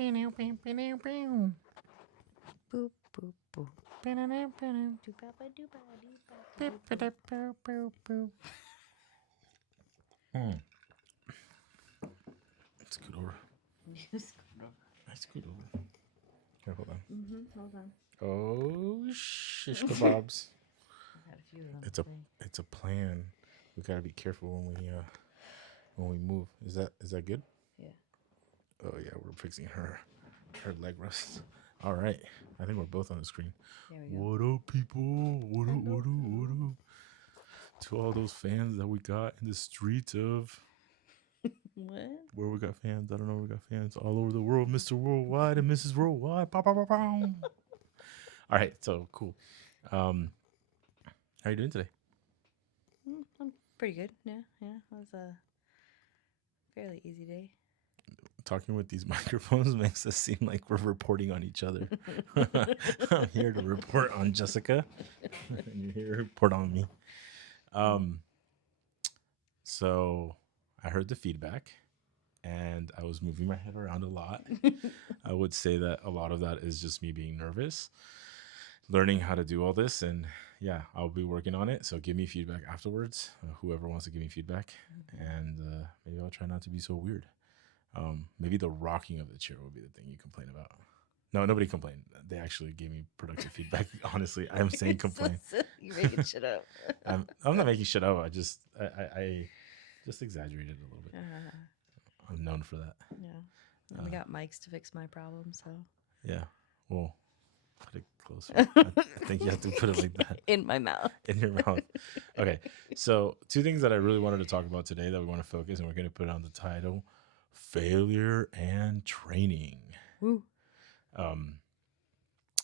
Boop, boop, boop. Mm. Scoot over. Just I scoot over. Here, hold on. hold on. Oh, shish kebabs. I got a few of them. It's a plan. We gotta be careful when we move. Is that good? Yeah. Oh yeah, we're fixing her leg rest. All right, I think we're both on the screen. There we go. What up, people? What up? What up? What up? To all those fans that we got in the streets of What? where we got fans. I don't know. We got fans all over the world, Mr. Worldwide and Mrs. Worldwide. Pow, pow, pow, pow. All right, so cool. How you doing today? I'm pretty good. Yeah. It was a fairly easy day. Talking with these microphones makes us seem like we're reporting on each other. I'm here to report on Jessica, and you're here to report on me. So I heard the feedback, and I was moving my head around a lot. I would say that a lot of that is just me being nervous, learning how to do all this, and yeah, I'll be working on it. So give me feedback afterwards, whoever wants to give me feedback, and maybe I'll try not to be so weird. Maybe the rocking of the chair will be the thing you complain about. No, nobody complained. They actually gave me productive feedback. Honestly, I'm saying complain. You're making shit up. I'm not making shit up. I just exaggerated a little bit. I'm known for that. Yeah. And we got mics to fix my problem, so. Yeah. Well, put it closer. I think you have to put it like that. In my mouth. In your mouth. Okay. So 2 things that I really wanted to talk about today that we want to focus, and we're going to put it on the title: failure and training. Woo.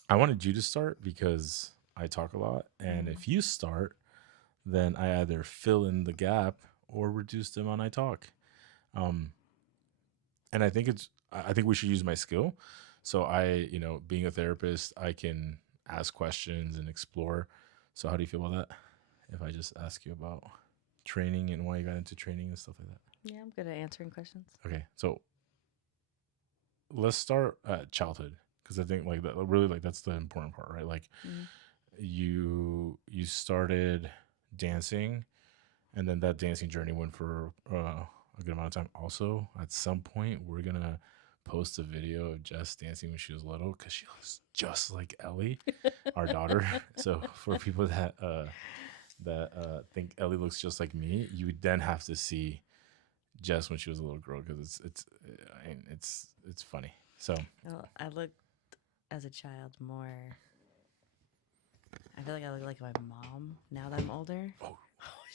I wanted you to start because I talk a lot, and if you start, then I either fill in the gap or reduce the amount I talk. And I think we should use my skill. So being a therapist, I can ask questions and explore. So how do you feel about that? If I just ask you about training and why you got into training and stuff like that. Yeah, I'm good at answering questions. Okay, so let's start at childhood, because I think like that really, like, that's the important part, right? Like you started dancing, and then that dancing journey went for a good amount of time. Also, at some point, we're gonna post a video of Jess dancing when she was little, because she looks just like Ellie, our daughter. So for people that think Ellie looks just like me, you would then have to see Jess when she was a little girl, because it's funny. So Well, I looked as a child more. I feel like I look like my mom now that I'm older. oh,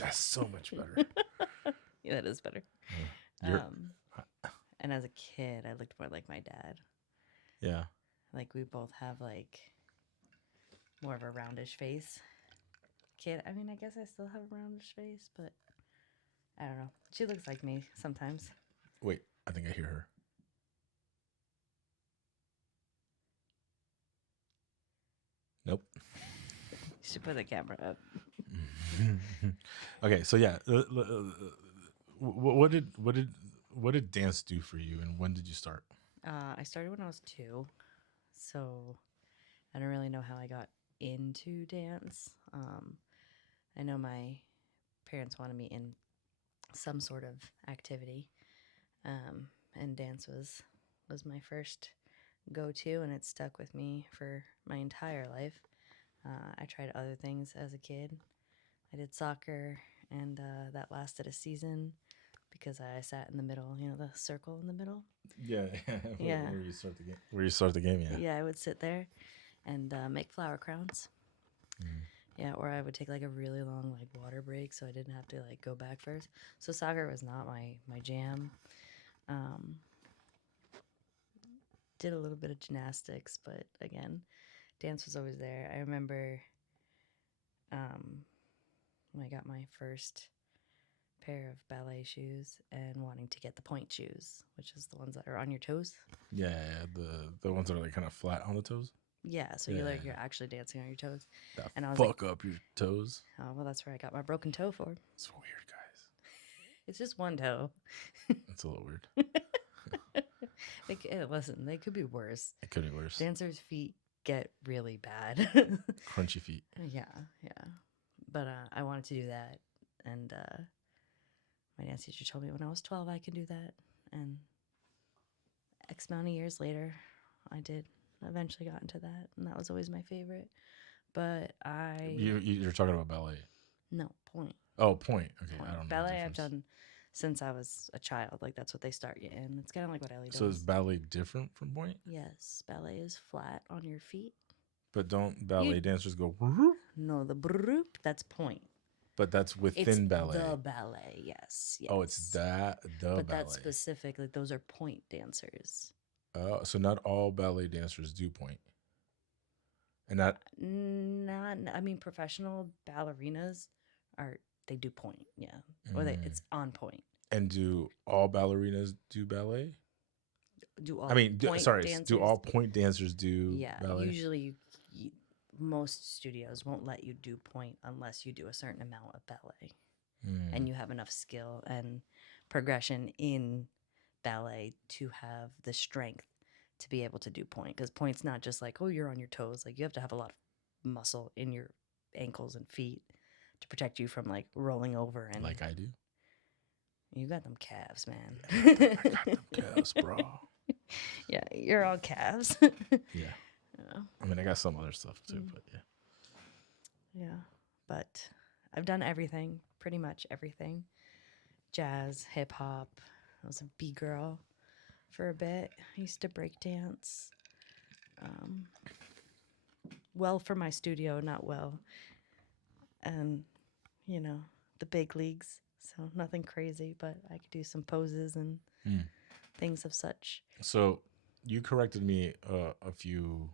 that's so much better. Yeah, that is better. And as a kid, I looked more like my dad. Yeah. Like we both have like more of a roundish face. Kid, I mean, I guess I still have a roundish face, but I don't know. She looks like me sometimes. Wait, I think I hear her. Nope. You should put the camera up. Okay, so yeah, what did dance do for you, and when did you start? I started when I was 2, so I don't really know how I got into dance. I know my parents wanted me in some sort of activity, and dance was my first go-to, and it stuck with me for my entire life. I tried other things as a kid. I did soccer, and that lasted a season because I sat in the middle, the circle in the middle. Yeah, Yeah. Where you start the game. Where you start the game, yeah. Yeah, I would sit there and make flower crowns. Mm. Yeah, or I would take like a really long like water break so I didn't have to like go back first. So soccer was not my jam. Did a little bit of gymnastics, but again, dance was always there. I remember when I got my first pair of ballet shoes and wanting to get the point shoes, which is the ones that are on your toes. Yeah, the ones that are like kind of flat on the toes. Yeah, so you're actually dancing on your toes. That and I was fuck up your toes. Oh, well, that's where I got my broken toe for. It's weird, guys. It's just one toe. It's a little weird. Listen, they could be worse. It could be worse. Dancers' feet get really bad. Crunchy feet. Yeah, yeah. But I wanted to do that, and my dance teacher told me when I was 12 I could do that, and X amount of years later, I did. Eventually got into that, and that was always my favorite. But You're talking about ballet. No, point. Oh, point. Okay, Point. I don't know. Ballet I've done since I was a child. Like that's what they start you in. It's kind of like what Ellie does. So is ballet different from point? Yes, ballet is flat on your feet. But don't ballet dancers go? No, the broop, that's point. But that's within ballet. The ballet, yes. Oh, it's the but ballet. That's specifically those are point dancers. So not all ballet dancers do point. And I mean, professional ballerinas they do point, yeah, or it's on point. And do all ballerinas do ballet? Do all do all point dancers do ballet? Usually, most studios won't let you do point unless you do a certain amount of ballet, and you have enough skill and progression in ballet to have the strength to be able to do point. Because point's not just like, oh, you're on your toes. Like you have to have a lot of muscle in your ankles and feet to protect you from like rolling over. And like I do. You got them calves, man. I got them calves, bro. Yeah, you're all calves. Yeah. I mean, I got some other stuff too, but yeah. Yeah, but I've done everything, pretty much everything. Jazz, hip hop. I was a B-girl for a bit. I used to break dance. Well for my studio, not well. And, the big leagues. So nothing crazy, but I could do some poses and things of such. So you corrected me a few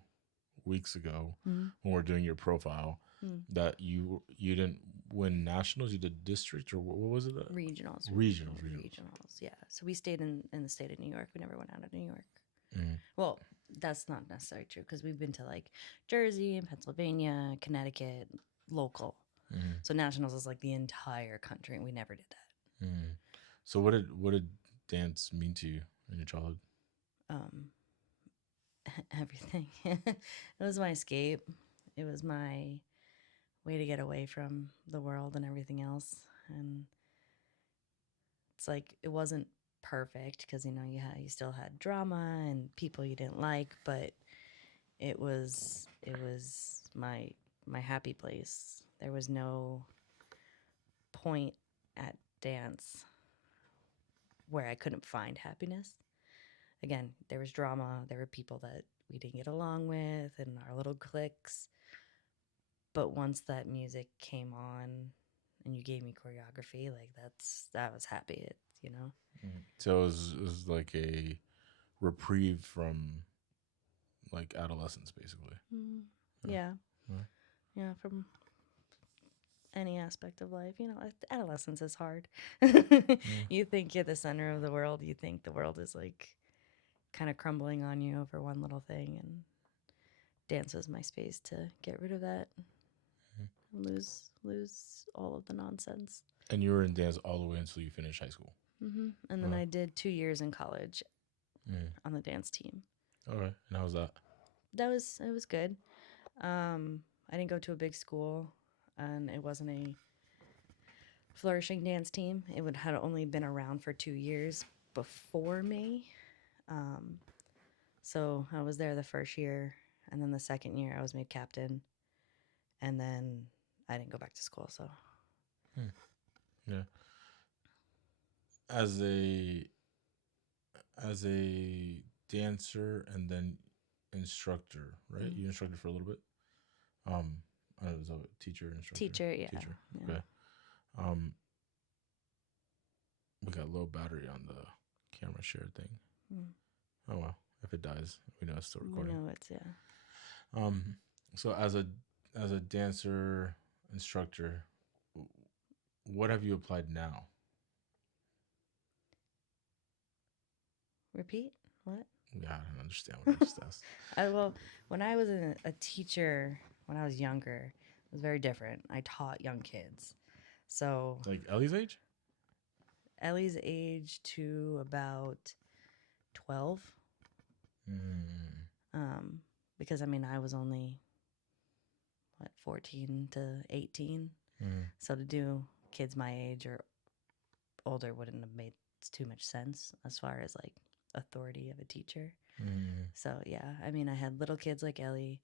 weeks ago when we were doing your profile that you didn't win nationals. You did district, or what was it? Regionals. Yeah. So we stayed in the state of New York. We never went out of New York. Well, that's not necessarily true because we've been to like Jersey and Pennsylvania, Connecticut, local. So nationals is like the entire country, and we never did that. So what did dance mean to you in your childhood? Everything. It was my escape. It was my way to get away from the world and everything else. And it's like it wasn't perfect because you still had drama and people you didn't like, but it was my happy place. There was no point at dance where I couldn't find happiness. Again, there was drama. There were people that we didn't get along with and our little cliques. But once that music came on and you gave me choreography, like that was happy, So it was like a reprieve from like adolescence, basically. Yeah. From any aspect of life. Adolescence is hard. You think you're the center of the world. You think the world is like kind of crumbling on you over one little thing, and dance was my space to get rid of that, lose all of the nonsense. And you were in dance all the way until you finished high school. And then I did 2 years in college on the dance team. All right. And how was that? It was good. I didn't go to a big school, and it wasn't a flourishing dance team. It had only been around for 2 years before me. So I was there the first year, and then the second year I was made captain, and then I didn't go back to school. So, yeah. As a dancer and then instructor, right? You instructed for a little bit. I don't know, was that a teacher, instructor? Teacher, yeah. Teacher. Yeah. Okay. We got low battery on the camera share thing. Oh well, if it dies, we know it's still recording. We know it's, yeah. So as a dancer instructor, what have you applied now? Repeat? What? Yeah, I don't understand what I just asked. Well, when I was a teacher, when I was younger, it was very different. I taught young kids. So like Ellie's age? Ellie's age to about 12. Because I mean, I was only 14 to 18, so to do kids my age or older wouldn't have made too much sense as far as like authority of a teacher. So yeah, I mean, I had little kids like Ellie,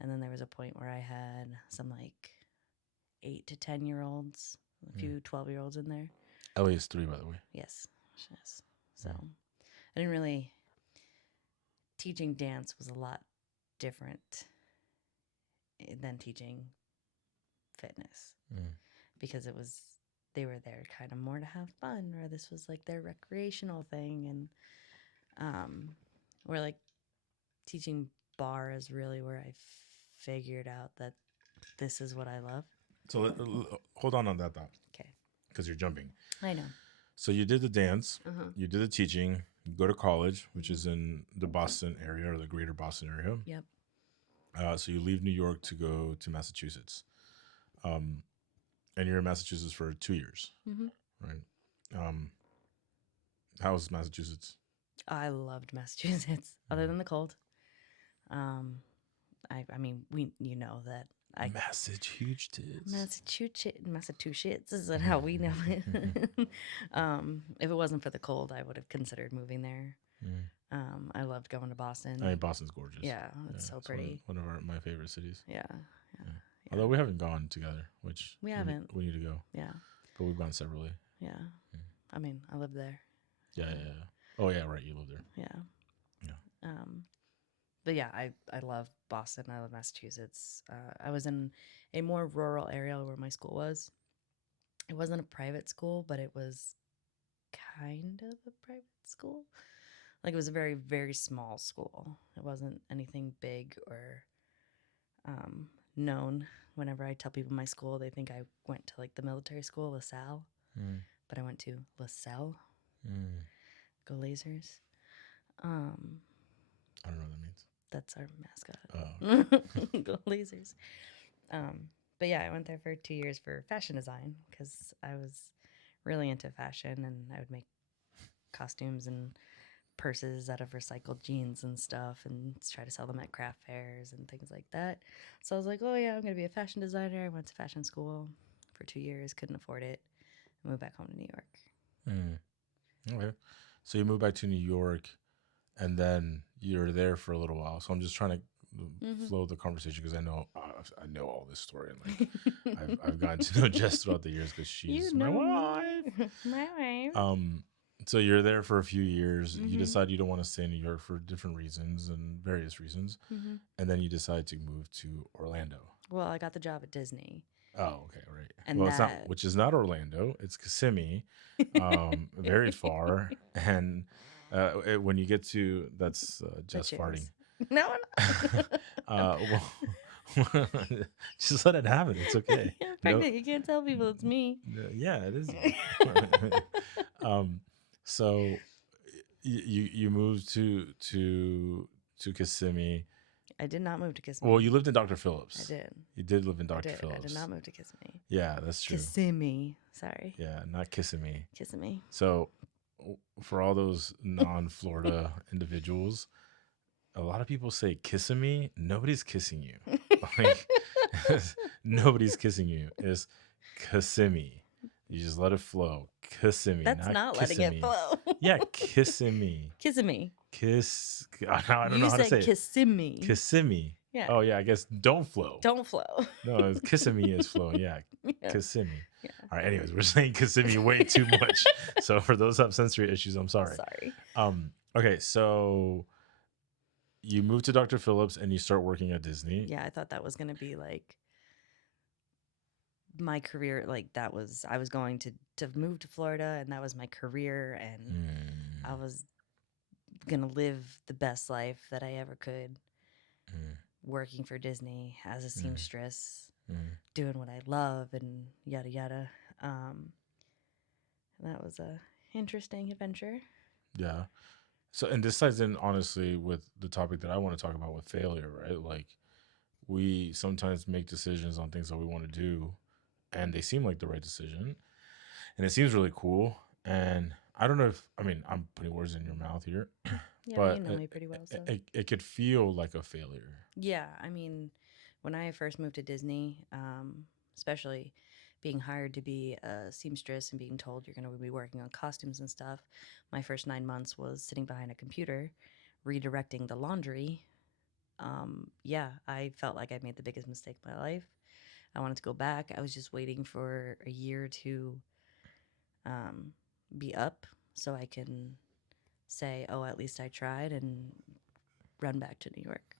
and then there was a point where I had some like 8 to 10-year-olds, a few 12-year-olds in there. Ellie is 3, by the way. Yes. So I didn't really. Teaching dance was a lot different than teaching fitness because they were there kind of more to have fun, or this was like their recreational thing, and where like teaching bar is really where I figured out that this is what I love. So hold on that thought. Okay. Because you're jumping. I know. So you did the dance, you did the teaching, you go to college, which is in the Boston area or the greater Boston area. Yep. So you leave New York to go to Massachusetts. And you're in Massachusetts for 2 years, right? How was Massachusetts? I loved Massachusetts, other than the cold. I mean, you know that Massachusetts is how we know it. If it wasn't for the cold, I would have considered moving there. I loved going to Boston. I mean, Boston's gorgeous. Yeah, it's so pretty. One of my favorite cities. Yeah. Although we haven't gone together, which we haven't. We need to go. Yeah. But we've gone separately. Yeah. I mean, I lived there. Yeah. Oh yeah, right. You lived there. Yeah. But yeah, I love Boston. I love Massachusetts. I was in a more rural area where my school was. It wasn't a private school, but it was kind of a private school. Like it was a very, very small school. It wasn't anything big or known. Whenever I tell people my school, they think I went to like the military school, LaSalle. But I went to LaSalle. Go Lasers. I don't know what that means. That's our mascot. Oh. Go Lasers. But yeah, I went there for 2 years for fashion design because I was really into fashion, and I would make costumes and purses out of recycled jeans and stuff and try to sell them at craft fairs and things like that. So I was like, oh yeah, I'm going to be a fashion designer. I went to fashion school for 2 years, couldn't afford it. I moved back home to New York. Okay. So you moved back to New York, and then you're there for a little while. So I'm just trying to flow the conversation because I know all this story, and like I've gotten to know Jess throughout the years because she's my wife. My wife. So you're there for a few years. You decide you don't want to stay in New York for different reasons and various reasons, and then you decide to move to Orlando. Well, I got the job at Disney. Oh, okay, right. And well, it's not, which is not Orlando. It's Kissimmee, very far. And when you get to, that's Jess farting. No. Well, just let it happen. It's okay. You can't tell people it's me. Yeah, it is. So you moved to Kissimmee. I did not move to Kissimmee. Well, you lived in Dr. Phillips. I did. You did live in Dr. Phillips. I did not move to Kissimmee. Yeah, that's true. Kissimmee. Sorry. Yeah, not Kissimmee. Kissimmee. So for all those non-Florida individuals, a lot of people say Kissimmee. Nobody's kissing you. Like, nobody's kissing you. It's Kissimmee. You just let it flow. Kissimmee. That's not letting it flow. Yeah, Kissimmee. Kissimmee. I don't know how to say it. Kissimmee. Kissimmee. Yeah. Oh yeah, I guess don't flow. Don't flow. No, Kissimmee is flowing. Yeah. Kissimmee. Yeah. All right. Anyways, we're saying Kissimmee way too much. So for those who have sensory issues, I'm sorry. Okay. So you moved to Dr. Phillips and you start working at Disney. Yeah, I thought that was gonna be like my career. Like I was going to move to Florida, and that was my career, and I was gonna live the best life that I ever could, working for Disney as a seamstress, doing what I love, and yada yada. That was a interesting adventure. Yeah. So, and this ties in honestly with the topic that I want to talk about with failure, right? Like, we sometimes make decisions on things that we want to do, and they seem like the right decision, and it seems really cool. And I don't know I'm putting words in your mouth here, Yeah, well, you but know me pretty well, so. it could feel like a failure. Yeah, I mean, when I first moved to Disney, especially being hired to be a seamstress and being told you're going to be working on costumes and stuff, my first 9 months was sitting behind a computer, redirecting the laundry. Yeah, I felt like I made the biggest mistake of my life. I wanted to go back. I was just waiting for a year to um, be up so I can say, oh, at least I tried and run back to New York.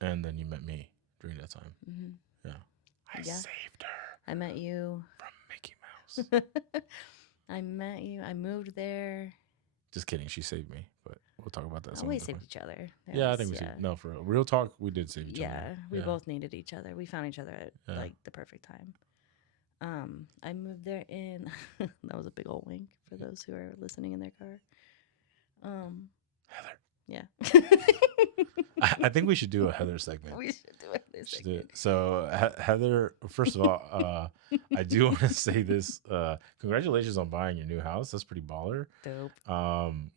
And then you met me during that time. Mm-hmm. Yeah. I Yeah. saved her I met you. from Mickey Mouse. I met you. I moved there. Just kidding. She saved me, but we'll talk about that Oh, some we other saved point. each other. Yeah, I think we saved. No, for real talk, we did save each Yeah, other. we Yeah. both needed each other. We found each other at Yeah. like the perfect time. I moved there in that was a big old wink for those who are listening in their car. Heather. Yeah. I think we should do a Heather segment. We should do it. Should do it. So Heather, first of all, I do want to say this. Congratulations on buying your new house. That's pretty baller. Dope.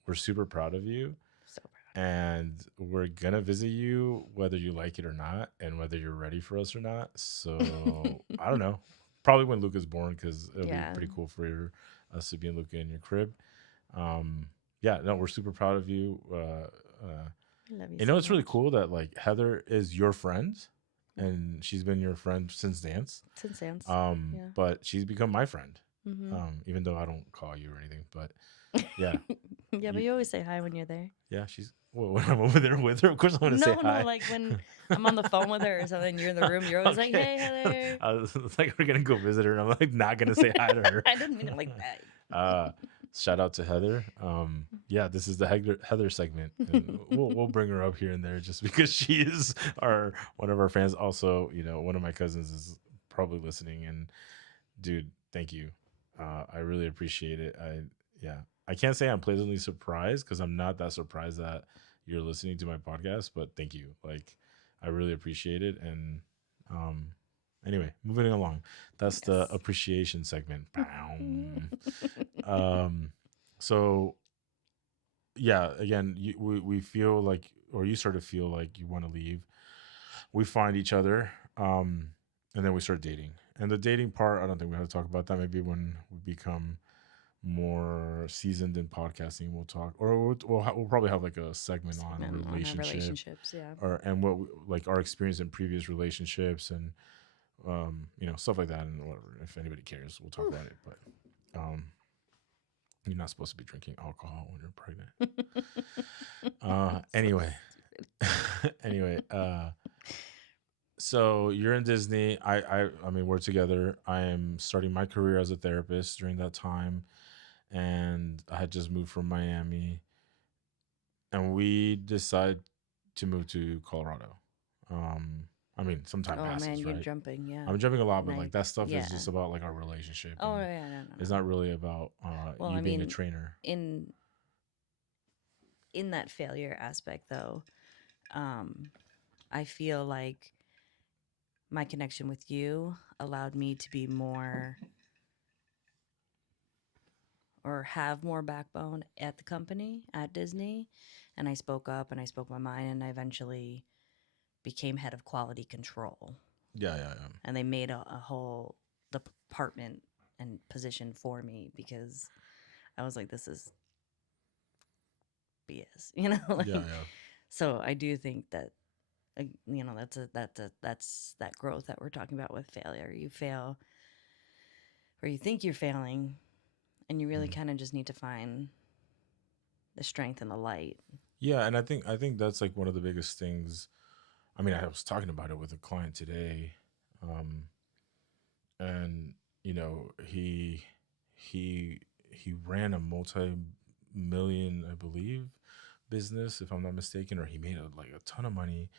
We're super proud of you. So proud. And we're gonna visit you whether you like it or not, and whether you're ready for us or not. So I don't know. Probably when Luca's born, because it'll be pretty cool for us to be in Luca in your crib. Yeah, no, we're super proud of you. Love you. You know, it's really cool that like Heather is your friend, and she's been your friend since dance. Since dance. But she's become my friend. Mm-hmm. Even though I don't call you or anything, but yeah. Yeah, but you always say hi when you're there. Yeah, she's when I'm over there with her. Of course, I'm gonna say hi. No, like when I'm on the phone with her or something, you're in the room. You're always like, "Hey, Heather." I was like, we're gonna go visit her, and I'm like, not gonna say hi to her. I didn't mean it like that. Shout out to Heather. Yeah, this is the Heather segment. And we'll bring her up here and there just because she is one of our fans. Also, you know, one of my cousins is probably listening, and dude, thank you. I really appreciate it. I can't say I'm pleasantly surprised because I'm not that surprised that you're listening to my podcast, but thank you. Like, I really appreciate it. And anyway, moving along. That's the appreciation segment. So yeah, again, we feel like, or you sort of feel like you want to leave. We find each other, and then we start dating. And the dating part, I don't think we have to talk about that. Maybe when we become more seasoned in podcasting, we'll talk, or we'll probably have like a segment on relationships, yeah, and what like our experience in previous relationships, and you know, stuff like that, and whatever. If anybody cares, we'll talk about it. But you're not supposed to be drinking alcohol when you're pregnant. Anyway, anyway, so you're in Disney. I mean, we're together. I am starting my career as a therapist during that time, and I had just moved from Miami, and we decided to move to Colorado. I mean, some time passes, man, you're right? jumping, yeah. I'm jumping a lot, but like that stuff is just about like our relationship. Oh yeah, no. It's not really about you being a trainer. In that failure aspect, though, I feel like my connection with you allowed me to be more or have more backbone at the company at Disney, and I spoke up and I spoke my mind, and I eventually became head of quality control. Yeah. And they made a whole department and position for me because I was like, this is BS, you know? Like, yeah. So I do think that, you know, that's that growth that we're talking about with failure. You fail or you think you're failing, and you really kind of just need to find the strength and the light. Yeah, and I think that's like one of the biggest things. I mean, I was talking about it with a client today, and you know, he ran a multi-million, I believe, business, if I'm not mistaken, or he made like a ton of money,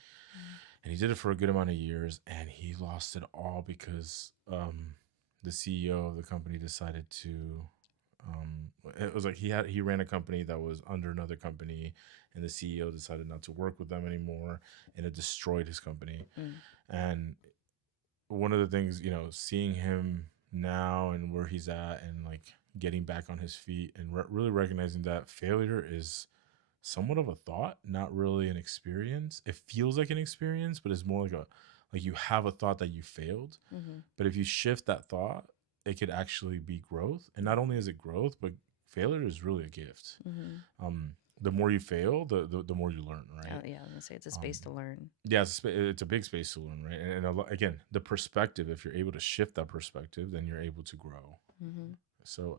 and he did it for a good amount of years, and he lost it all because the CEO of the company decided to. It was like he ran a company that was under another company, and the CEO decided not to work with them anymore, and it destroyed his company. And one of the things, you know, seeing him now and where he's at, and like getting back on his feet, and really recognizing that failure is somewhat of a thought, not really an experience. It feels like an experience, but it's more like you have a thought that you failed. Mm-hmm. But if you shift that thought, it could actually be growth. And not only is it growth, but failure is really a gift. Mm-hmm. The more you fail, the more you learn, right? Oh, yeah, I was gonna say it's a space to learn. Yeah, it's a big space to learn, right? Again, the perspective, if you're able to shift that perspective, then you're able to grow. Mm-hmm. So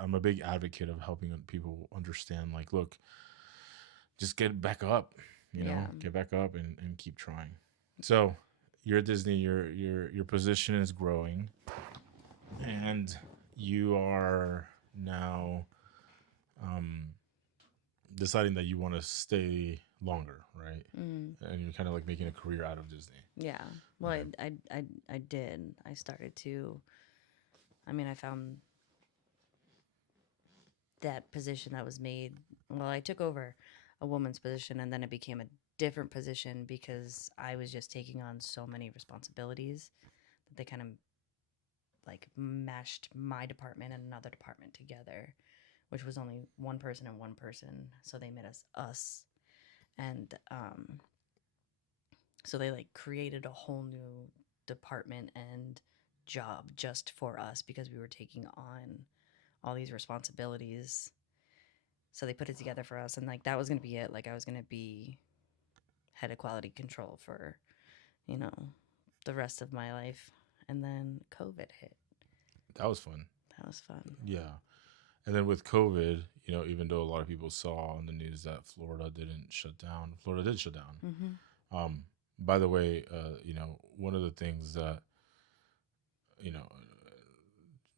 I'm a big advocate of helping people understand, like, look, just get back up, Yeah. get back up and keep trying. So you're at Disney, your position is growing, and you are now deciding that you want to stay longer, right? Mm. And you're kind of like making a career out of Disney. Yeah. Well, Okay. I did. I started to. I mean, I found that position that was made. Well, I took over a woman's position, and then it became a different position because I was just taking on so many responsibilities that they kind of like mashed my department and another department together, which was only one person and one person. So they made us. And so they like created a whole new department and job just for us because we were taking on all these responsibilities. So they put it together for us, and like that was gonna be it. Like I was gonna be head of quality control for, you know, the rest of my life. And then COVID hit. That was fun. That was fun. Yeah. And then with COVID, even though a lot of people saw on the news that Florida didn't shut down, Florida did shut down. By the way, one of the things that, you know,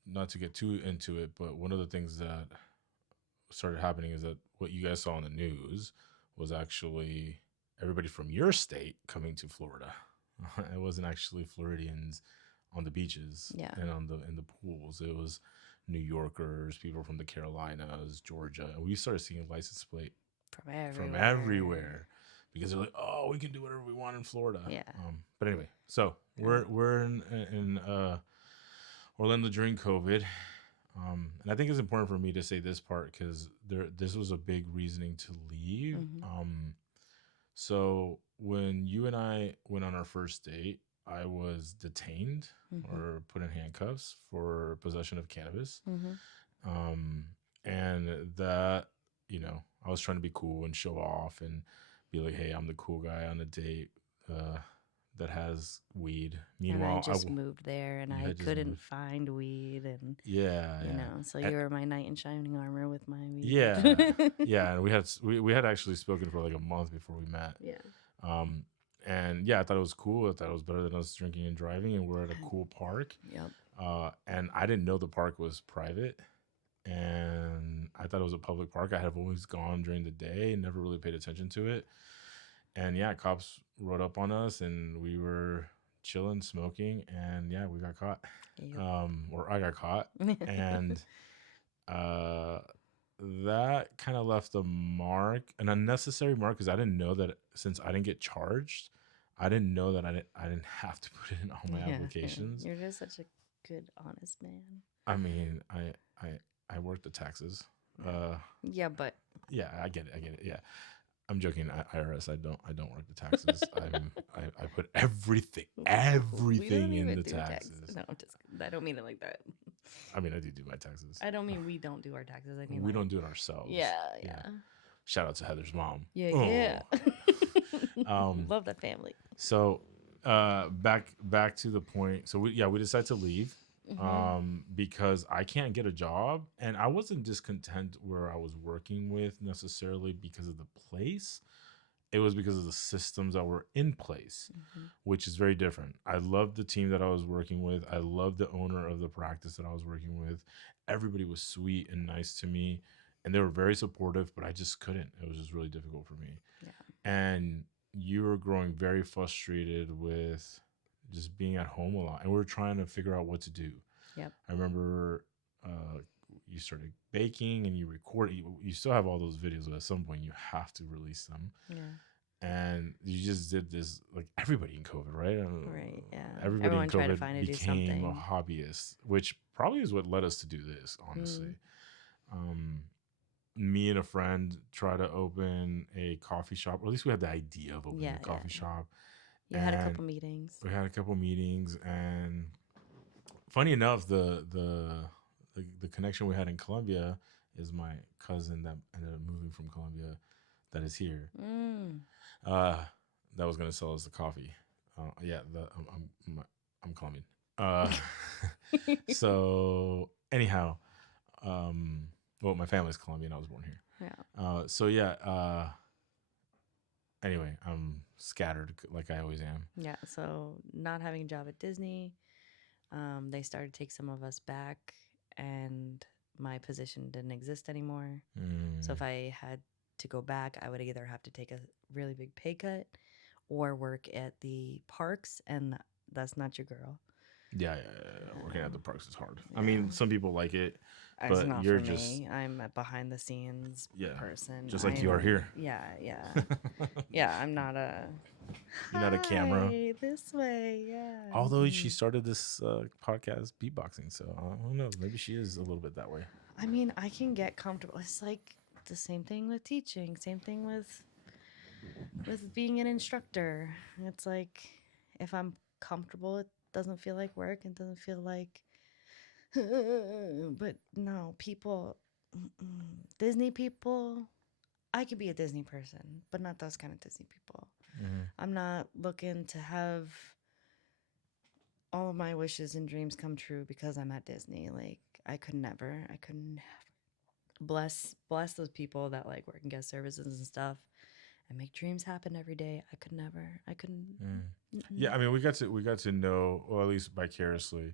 not to get too into it, but one of the things that started happening is that what you guys saw on the news was actually everybody from your state coming to Florida. It wasn't actually Floridians on the beaches and in the pools. It was New Yorkers, people from the Carolinas, Georgia, and we started seeing license plate from everywhere because they're like, oh, we can do whatever we want in Florida. Yeah. But anyway, so we're in Orlando during COVID. And I think it's important for me to say this part because this was a big reasoning to leave. So when you and I went on our first date, I was detained or put in handcuffs for possession of cannabis. And that, I was trying to be cool and show off and be like, hey, I'm the cool guy on a date that has weed. Meanwhile, and I just moved there, and I couldn't find weed, and so you were my knight in shining armor with my weed. Yeah, and we had actually spoken for like a month before we met. And I thought it was cool. I thought it was better than us drinking and driving, and we're at a cool park. And I didn't know the park was private, and I thought it was a public park. I have always gone during the day and never really paid attention to it. And cops rode up on us, and we were chilling, smoking, and we got caught. Or I got caught, and that kind of left a mark, an unnecessary mark, because I didn't know that since I didn't get charged, I didn't know that I didn't have to put it in all my applications. You're just such a good, honest man. I mean, I work the taxes. But I get it. Yeah. I'm joking. IRS. I don't work the taxes. I put everything in the taxes. No, I don't mean it like that. I mean, I do my taxes. I don't mean we don't do our taxes. I mean we don't do it ourselves. Yeah. Shout out to Heather's mom. Yeah. Love that family. So, back to the point. So we decided to leave. Because I can't get a job, and I wasn't discontent where I was working with necessarily because of the place. It was because of the systems that were in place, which is very different. I loved the team that I was working with. I loved the owner of the practice that I was working with. Everybody was sweet and nice to me, and they were very supportive, but I just couldn't. It was just really difficult for me. And you were growing very frustrated with just being at home a lot, and we were trying to figure out what to do. I remember you started baking, and you record. You still have all those videos, but at some point you have to release them. And you just did this, like everybody in COVID, right? Right. Yeah. Everybody Everyone in tried to COVID find to do became something. a hobbyist, which probably is what led us to do this, honestly. me and a friend try to open a coffee shop, or at least we had the idea of opening Yeah, a yeah, coffee yeah. shop. You had a And couple meetings. we had a couple meetings, and funny enough, the connection we had in Colombia is my cousin that ended up moving from Colombia that is here. Mm. Uh, that was gonna sell us the coffee. Yeah, I'm Colombian. Uh, so anyhow, um, well, my family's Colombian. I was born here. Yeah. So yeah. Anyway, I'm scattered like I always am. Yeah. So not having a job at Disney, they started to take some of us back, and my position didn't exist anymore. So Mm, if I had to go back, I would either have to take a really big pay cut or work at the parks, and that's not your girl. yeah. Working at the parks is hard. I Yeah. mean, some people like it, It's but not you're for just me. I'm a behind the scenes yeah, person. just like you are here. Yeah, yeah. Yeah, I'm not a You're not a camera. hi this way. Yeah. Although she started this podcast beatboxing, so who knows? Maybe she is a little bit that way. I mean, I can get comfortable. It's like the same thing with teaching, same thing with being an instructor. It's like if I'm comfortable, it doesn't feel like work. It doesn't feel like but no, people Disney people, I could be a Disney person, but not those kind of Disney people. Mm-hmm. I'm not looking to have all of my wishes and dreams come true because I'm at Disney. Like I could never. I could never. Bless those people that like work in guest services and stuff and make dreams happen every day. I could never. I couldn't. Mm. Mm-mm. Yeah, I mean, we got to know, or at least vicariously,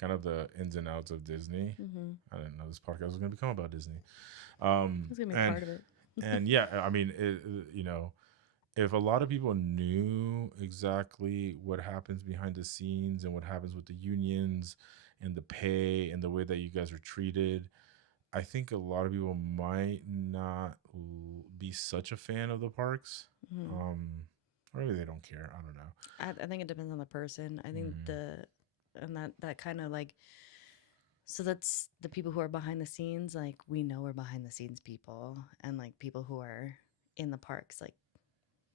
kind of the ins and outs of Disney. Mm-hmm. I didn't know this podcast was going to become about Disney. It's gonna be And part of it. and yeah, I mean, if a lot of people knew exactly what happens behind the scenes and what happens with the unions and the pay and the way that you guys are treated, I think a lot of people might not be such a fan of the parks. Mm-hmm. Or maybe they don't care. I don't know. I think it depends on the person. I think Mm-hmm. and that kind of like so that's the people who are behind the scenes. Like we know we're behind the scenes people, and like people who are in the parks. Like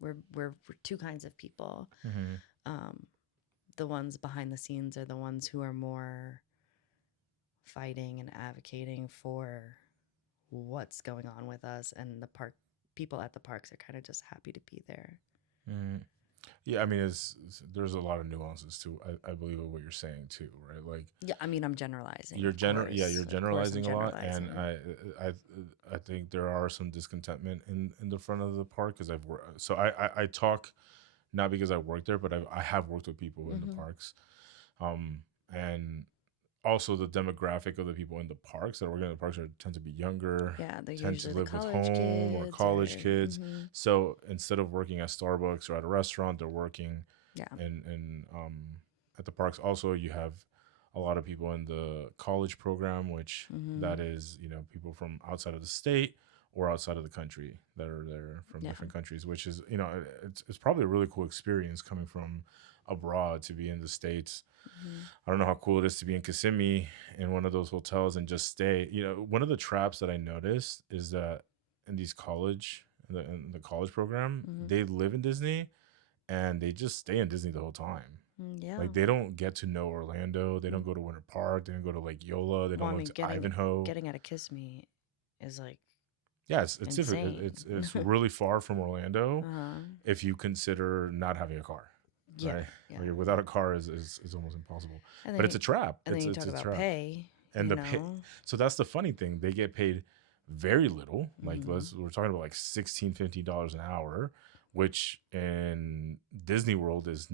we're two kinds of people. Mm-hmm. Um, the ones behind the scenes are the ones who are more fighting and advocating for what's going on with us, and the park people at the parks are kind of just happy to be there. Mm-hmm. Yeah, I mean, there's a lot of nuances to I believe of what you're saying too, right? Like Yeah, I mean I'm generalizing. you're Of course. you're Of course I'm generalizing a lot, and generalizing. I I think there are some discontentment in the front of the park because I've worked. So I talk not because I work there, but I have worked with people in the Mm-hmm. parks, and also the demographic of the people in the parks that are working in the parks tend to be younger, Yeah, they're tend to usually the live with college home or kids college or kids. mm-hmm. So instead of working at Starbucks or at a restaurant, they're working Yeah. in at the parks. Also, you have a lot of people in the college program, which Mm-hmm. that is, people from outside of the state or outside of the country that are there from Yeah. different countries, which is, it's probably a really cool experience coming from abroad to be in the States. Mm-hmm. I don't know how cool it is to be in Kissimmee in one of those hotels and just stay. One of the traps that I noticed is that in these in the college program, Mm-hmm. they live in Disney and they just stay in Disney the whole time. Yeah. Like they don't get to know Orlando. They don't Mm. go to Winter Park. They don't go to Lake Yola. They Well, don't I go mean, to Ivanhoe. getting out of Kiss Me is like Yeah, it's difficult. insane. It's really far from Orlando Uh-huh. if you consider not having a car. Yeah. Right? Yeah. Like without a car is almost impossible. And But then it's a trap. and then you It's talk a about trap. pay, And you the pay. know. So that's the funny thing. They get paid very little. Like Mm-hmm. we're talking about like $16-15 an hour, which in Disney World is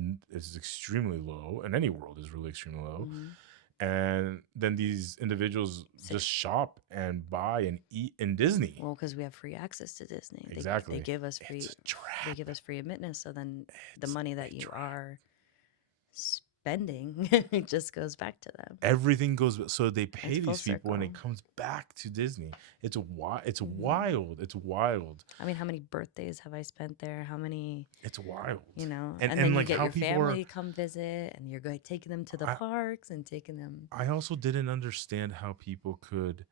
extremely low, and any world is really extremely low. Mm-hmm. And then these individuals just shop and buy and eat in Disney. Well, because we have free access to Disney. Exactly. They give us free. It's a trap. They give us free admittance. So then the money that you trap. are spending it just goes back to them. Everything goes, so they pay It's full these people and it circle. comes back to Disney. It's Mhm. wild. It's wild. I mean, how many birthdays have I spent there? How many, It's wild. you know? And then you like get how your people family to come visit, and you're going taking them to the parks and taking them. I also didn't understand how people could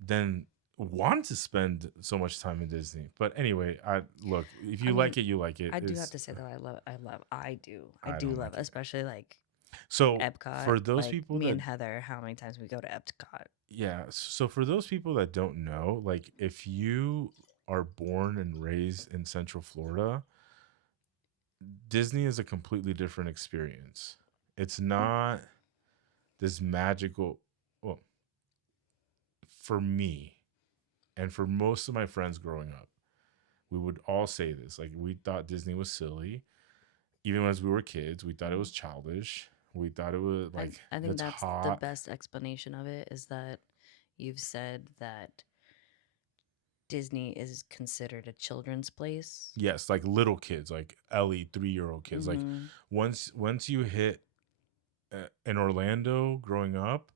then want to spend so much time in Disney. But anyway, I look, if I you mean, like it, you like it. I do have It's to say though, I I do don't love, like it. especially like So Epcot. for those Like people me that and Heather, how many times we go to Epcot? yeah, so for those people that don't know, like if you are born and raised in Central Florida, Disney is a completely different experience. It's not this magical, well, for me and for most of my friends growing up, we would all say this. Like we thought Disney was silly. Even as we were kids, we thought it was childish. We thought it was like I think it's that's the hot. best explanation of it is that you've said that Disney is considered a children's place. Yes, like little kids, like Ellie, 3-year-old kids. Like Mm-hmm. once you hit in Orlando growing up,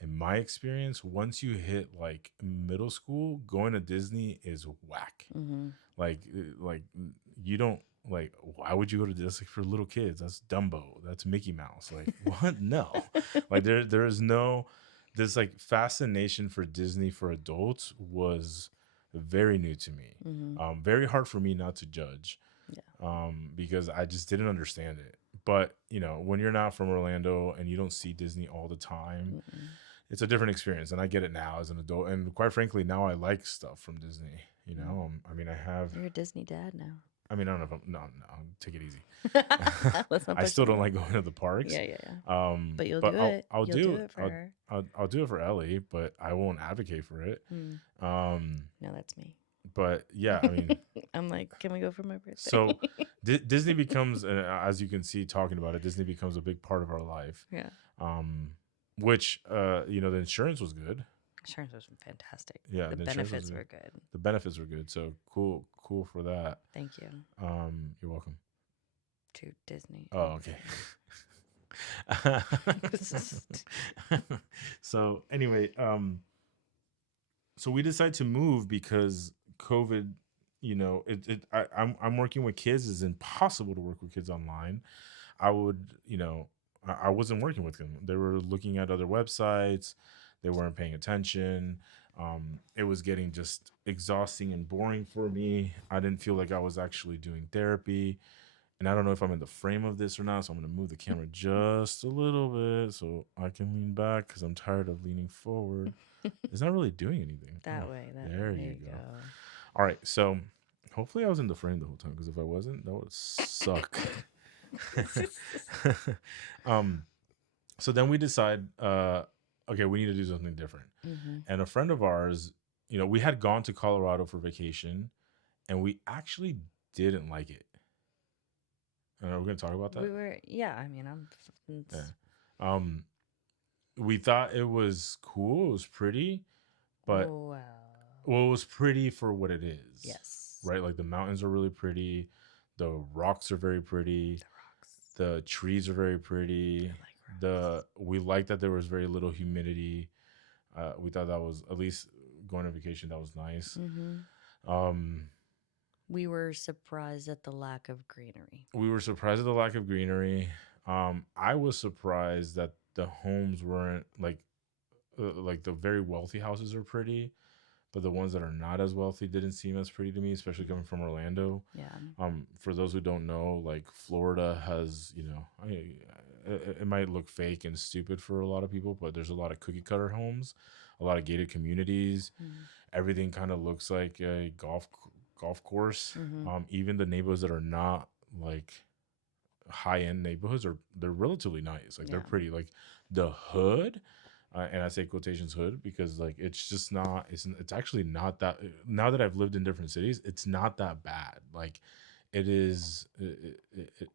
in my experience, once you hit like middle school, going to Disney is whack. Mm-hmm. Like you don't like. Why would you go to Disney for little kids? That's Dumbo. That's Mickey Mouse. Like what? No, like there is no this like fascination for Disney for adults was very new to me. Mm-hmm. Very hard for me not to judge Yeah. because I just didn't understand it. But you know, when you're not from Orlando and you don't see Disney all the time, Mm-mm. it's a different experience. And I get it now as an adult. And quite frankly, now I like stuff from Disney. You Mm. know, I mean, I have. You're a Disney dad now. I mean, I don't know if I'm. No, no, take it easy. Let's not I push still the don't limit. like going to the parks. Yeah, yeah, yeah. But you'll But do it. I'll You'll do do it. it for her. I'll do it for Ellie, but I won't advocate for it. Mm. Um, No, that's me. but yeah, I mean, I'm like, can we go for my birthday? so Disney becomes, as you can see, talking about it, Disney becomes a big part of our life. Yeah. Um, which you know, the insurance was good. Insurance was fantastic. Yeah, The the insurance was benefits good. were good. The benefits were good. So cool for that. Thank you You're welcome. to Disney. Oh, okay. So anyway, so we decided to move because COVID, you know, I'm working with kids. It's impossible to work with kids online. I would, you know, I wasn't working with them. They were looking at other websites. They weren't paying attention. It was getting just exhausting and boring for me. I didn't feel like I was actually doing therapy. And I don't know if I'm in the frame of this or not. So I'm going to move the camera just a little bit so I can lean back because I'm tired of leaning forward. It's not really doing anything. That Oh, way. there There you you go. go. All right. So hopefully I was in the frame the whole time because if I wasn't, that would suck. um, so then we decide, okay, we need to do something different. Mm-hmm. And a friend of ours, you know, we had gone to Colorado for vacation and we actually didn't like it. And we're going to talk about that. We were, yeah. I mean, Yeah. Um, we thought it was cool. It was pretty, but well, well, it was pretty for what it is. yes. Right. Like the mountains are really pretty. The rocks are very pretty. The rocks. The trees are very pretty. We liked that there was very little humidity. We thought that was at least going on vacation. That was nice. Mm-hmm. We were surprised at the lack of greenery. We were surprised at the lack of greenery. I was surprised that the homes weren't like the very wealthy houses are pretty, but the ones that are not as wealthy didn't seem as pretty to me, especially coming from Orlando. Yeah. For those who don't know, like Florida has, you know, it might look fake and stupid for a lot of people, but there's a lot of cookie cutter homes, a lot of gated communities. Mm-hmm. Everything kind of looks like a golf course. Mm-hmm. Even the neighborhoods that are not like high end neighborhoods they're relatively nice. Like they're pretty. Like the hood, and I say quotations hood because like it's just not. It's actually not that. Now that I've lived in different cities, it's not that bad. Like it is.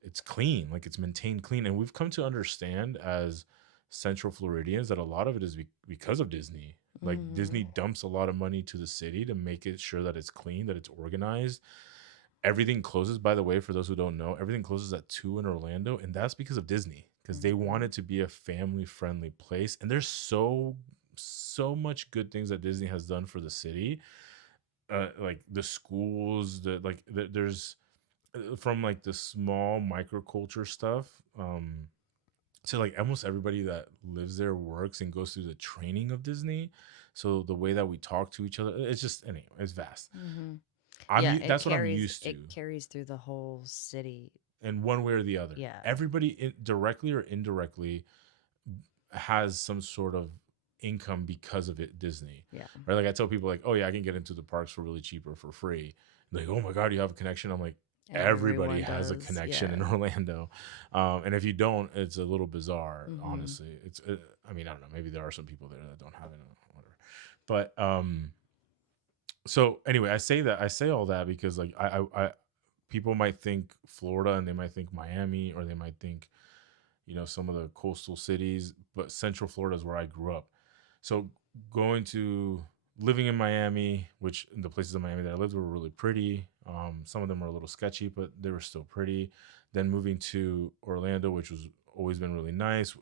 It's clean. Like it's maintained clean, and we've come to understand as Central Floridians that a lot of it is because of Disney. Like Mm-hmm. Disney dumps a lot of money to the city to make it sure that it's clean, that it's organized. Everything closes, by the way, for those who don't know, everything closes at 2 in Orlando, and that's because of Disney, because they want it to be a family friendly place. And there's so much good things that Disney has done for the city, like the schools, there's from like the small microculture stuff, to like almost everybody that lives there works and goes through the training of Disney. So the way that we talk to each other, it's just anyway, it's vast. Mm-hmm. I'm Yeah, it that's what I'm carries used to, it carries through the whole city. in one way or the other. Yeah. Everybody directly or indirectly has some sort of income because of it. Disney, Yeah. right? Like I tell people, like, oh yeah, I can get into the parks for really cheap or for free. Like, oh my god, you have a connection. I'm like, everybody Everyone has a does. connection Yeah. in Orlando, and if you don't, it's a little bizarre. Mm-hmm. Honestly, I mean, I don't know. Maybe there are some people there that don't have it, or whatever. But so anyway, I say all that because like people might think Florida and they might think Miami or they might think, some of the coastal cities, but Central Florida is where I grew up. So going to living in Miami, which the places in Miami that I lived were really pretty. Some of them were a little sketchy, but they were still pretty. Then moving to Orlando, which was always been really nice.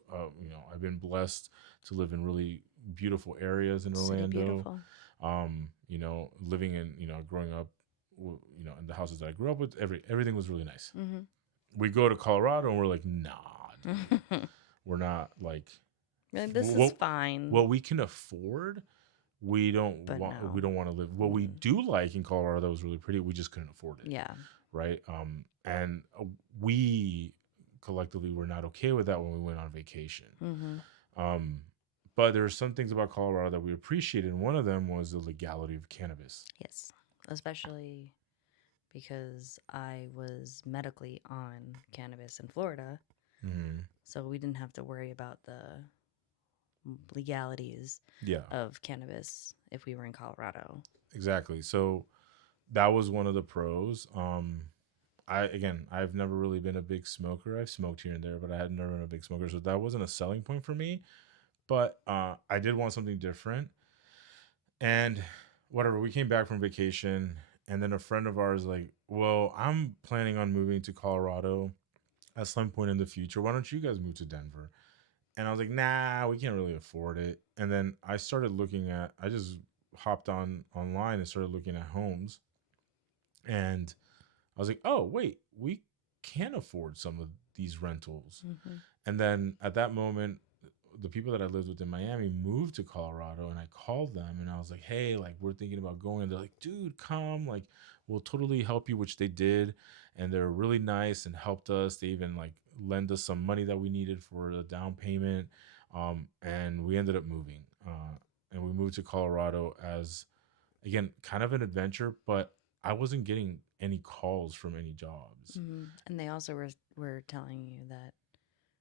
I've been blessed to live in really beautiful areas in City Orlando. beautiful. Living in, growing up, in the houses that I grew up with, everything was really nice. Mm-hmm. We go to Colorado and we're like, nah, dude, we're not like Like, this is what fine, what we can afford. We don't but want we no. don't want to live. What we Mm. do like in Colorado that was really pretty, we just couldn't afford it, Yeah. right? And we collectively were not okay with that when we went on vacation. Mm-hmm. Um, but there are some things about Colorado that we appreciated, and one of them was the legality of cannabis. Yes. Especially because I was medically on cannabis in Florida, Mm-hmm. so we didn't have to worry about the legalities Yeah, of cannabis if we were in Colorado. exactly. So that was one of the pros. I've never really been a big smoker. I've smoked here and there, but I had never been a big smoker, so that wasn't a selling point for me. But I did want something different, and whatever. We came back from vacation, and then a friend of ours like, well, I'm planning on moving to Colorado at some point in the future. Why don't you guys move to Denver? And I was like, nah, we can't really afford it. And then I just hopped on online and started looking at homes, and I was like, oh, wait, we can afford some of these rentals. Mm-hmm. And then at that moment, the people that I lived with in Miami moved to Colorado, and I called them and I was like, hey, like, we're thinking about going. And they're like, dude, come, like, we'll totally help you, which they did. And they're really nice and helped us. They even like lend us some money that we needed for the down payment. And we ended up moving. And we moved to Colorado as, again, kind of an adventure, but I wasn't getting any calls from any jobs. Mm-hmm. And they also were telling you that,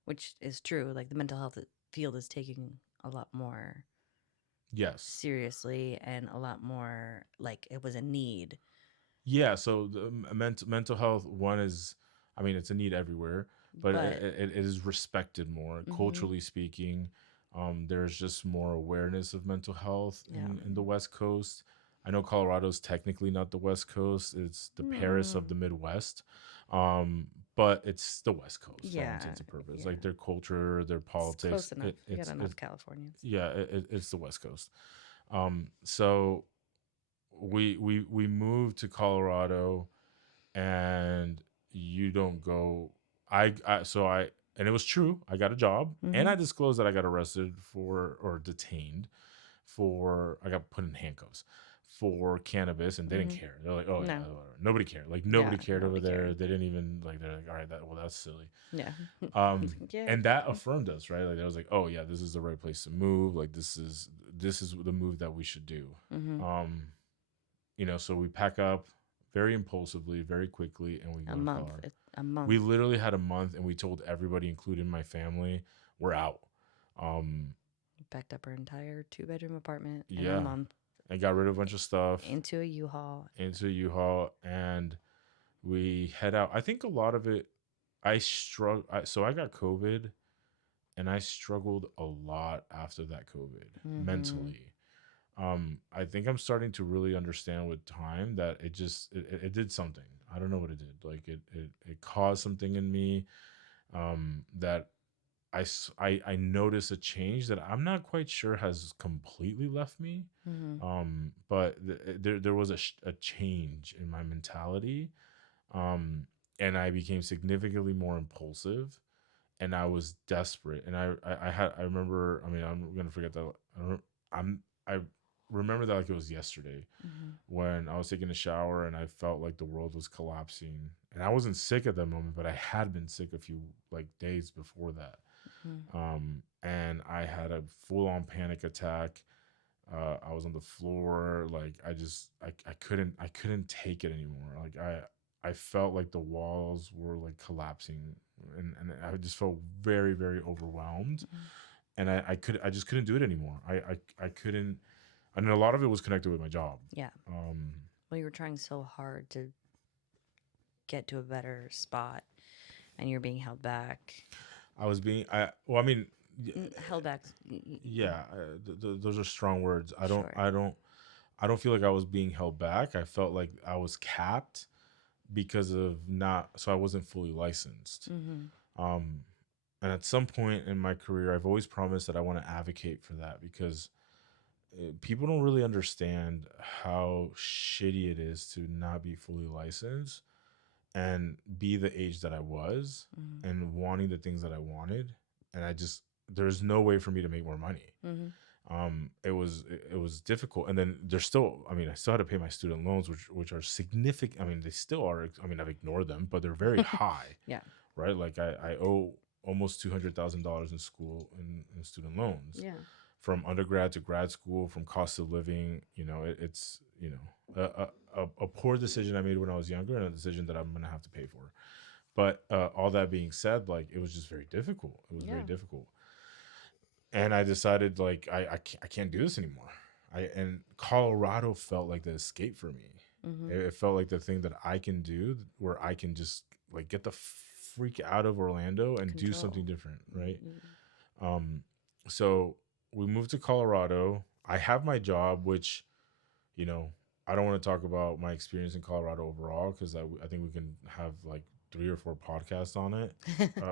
which is true, like the mental health field is taking a lot more Yes. seriously and a lot more like it was a need. Yeah. So the mental health one is, I mean, it's a need everywhere, but But it is respected more mm-hmm. culturally speaking. There's just more awareness of mental health Yeah. in the West Coast. I know Colorado's technically not the West Coast; it's the Paris of Mm, the Midwest. Um, but it's the West Coast for all yeah. intents and purposes. Yeah. Like their culture, their It's close politics, enough. You got enough Californians. yeah, it's the West Coast. So we moved to Colorado, and you don't go. I so I and it was true. I got a job, and Mm-hmm. I disclosed that I got arrested for, or detained for, I got put in handcuffs for cannabis, and they didn't Mm-hmm. care. They're like, oh yeah, No. whatever. Nobody cared. Like Yeah. nobody cared over Nobody there. cared. They didn't even like. They're like, all right, that's silly. Yeah. Yeah. And that affirmed us, right? Like I was like, oh yeah, this is the right place to move. Like this is the move that we should do. Mm-hmm. Um, so we pack up very impulsively, very quickly, and we A go to month. Colorado. A We month. literally had a month, and we told everybody, including my family, we're out. Um, Packed up our entire 2-bedroom apartment in a yeah, month and got rid of a bunch of stuff into a U-Haul. into a U-Haul, and we head out. I think a lot of it, so I got COVID, and I struggled a lot after that COVID Mm-hmm. mentally. I think I'm starting to really understand with time that it did something. I don't know what it did. Like it caused something in me, that I noticed a change that I'm not quite sure has completely left me. Mm-hmm. But there was a change in my mentality, um, and I became significantly more impulsive, and I was desperate. And I remember. I mean, I'm gonna forget that. I don't, I'm I remember that like it was yesterday Mm-hmm. when I was taking a shower and I felt like the world was collapsing. And I wasn't sick at that moment, but I had been sick a few like days before that. Mm-hmm. And I had a full on panic attack. I was on the floor, like I couldn't take it anymore. Like I felt like the walls were like collapsing, and I just felt very very overwhelmed, and I just couldn't do it anymore. I couldn't. And a lot of it was connected with my job. Yeah. Um, Well, you were trying so hard to get to a better spot, and you're being held back. I was being I well I mean Held back. yeah, those are strong words. Sure. I don't feel like I was being held back. I felt like I was capped because of not, so I wasn't fully licensed. Mm-hmm. Um, and at some point in my career, I've always promised that I want to advocate for that because people don't really understand how shitty it is to not be fully licensed and be the age that I was Mm-hmm. and wanting the things that I wanted. And there's no way for me to make more money. Mm-hmm. It was difficult, and then there's still, I mean, I still had to pay my student loans, which are significant. I mean, they still are. I mean, I've ignored them, but they're very high, Yeah. right? Like I owe almost $200,000 in school in student loans, Yeah. from undergrad to grad school, from cost of living. You know, it's a poor decision I made when I was younger, and a decision that I'm gonna have to pay for. But all that being said, like it was just very difficult. It was very Yeah. difficult, and I decided like I can't do this anymore. And Colorado felt like the escape for me. Mm-hmm. It felt like the thing that I can do where I can just like get the freak out of Orlando and do something Control. different, right? Mm-hmm. Um, so we moved to Colorado. I have my job, which, you know, I don't want to talk about my experience in Colorado overall because I think we can have like 3 or 4 podcasts on it,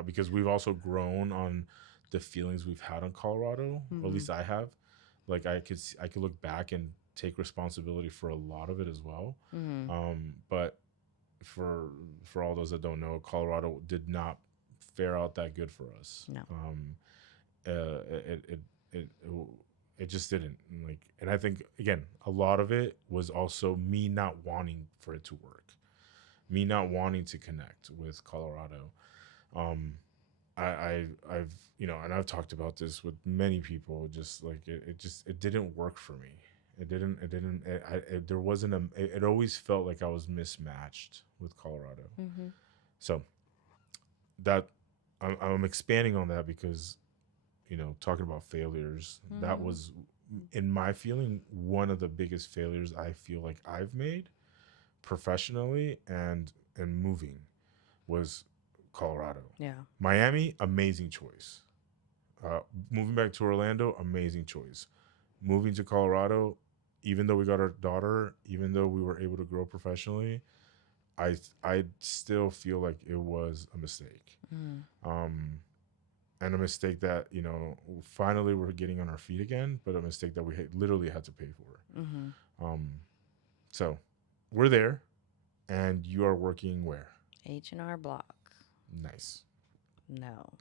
because we've also grown on the feelings we've had on Colorado, or at Mm-hmm. least I have. Like I could look back and take responsibility for a lot of it as well. Mm-hmm. But for all those that don't know, Colorado did not fare out that good for us. No. It it it it just didn't, like, and I think again a lot of it was also me not wanting for it to work, me not wanting to connect with Colorado. um I've, you know, and I've talked about this with many people, just like it didn't work for me. There wasn't it always felt like I was mismatched with Colorado. Mm-hmm. So that, I'm expanding on that because, you know, talking about failures, that Mm-hmm. was, in my feeling, one of the biggest failures I feel like I've made professionally and moving was Colorado. Yeah. Miami, amazing choice. Uh, Moving back to Orlando, amazing choice. Moving to Colorado, even though we got our daughter, even though we were able to grow professionally, I still feel like it was a mistake. Mm-hmm. Um, and a mistake that, you know, finally we're getting on our feet again, but a mistake that we literally had to pay for. Mm-hmm. Um, so we're there, and you are working where? H&R Block. Nice. No.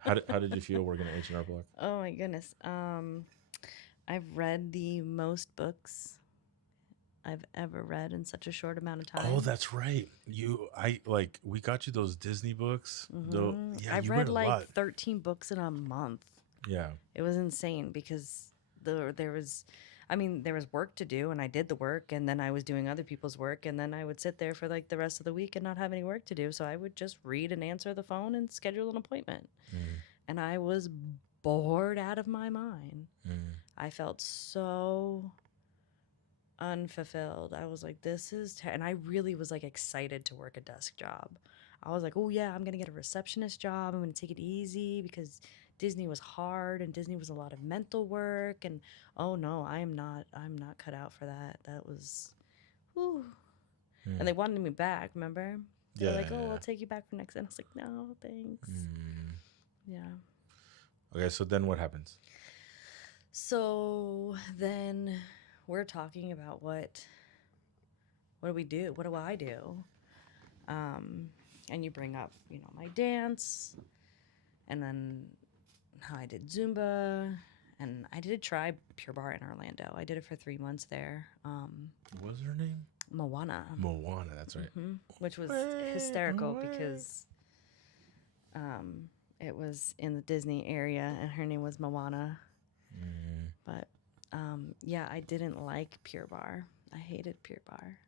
How did you feel working at H&R Block? Oh my goodness. I've read the most books I've ever read in such a short amount of time. Oh, that's right. We got you those Disney books. Though, Mm-hmm. yeah, I've you read read a like lot. 13 books in a month. Yeah. It was insane because there was, I mean, there was work to do, and I did the work, and then I was doing other people's work, and then I would sit there for like the rest of the week and not have any work to do. So I would just read and answer the phone and schedule an appointment. Mm, And I was bored out of my mind. mm, I felt so unfulfilled. I was like, this is, and I really was like excited to work a desk job. I was like, oh yeah, I'm gonna get a receptionist job. I'm gonna take it easy because Disney was hard and Disney was a lot of mental work. And oh no, I'm not cut out for that. That was, whew. And mm. they wanted me back. Remember? They were Yeah, like, oh, yeah. I'll take you back for next. And I was like, no, thanks. Mm. Yeah. Okay, so then what happens? So then we're talking about what do we do? What do I do? And you bring up, you know, my dance, and then how I did Zumba, And I did try Pure Barre in Orlando. I did it for 3 months there. What was her name? Moana. Moana, that's right. Which was hysterical because it was in the Disney area and her name was Moana. But yeah, I didn't like Pure Barre. I hated Pure Barre.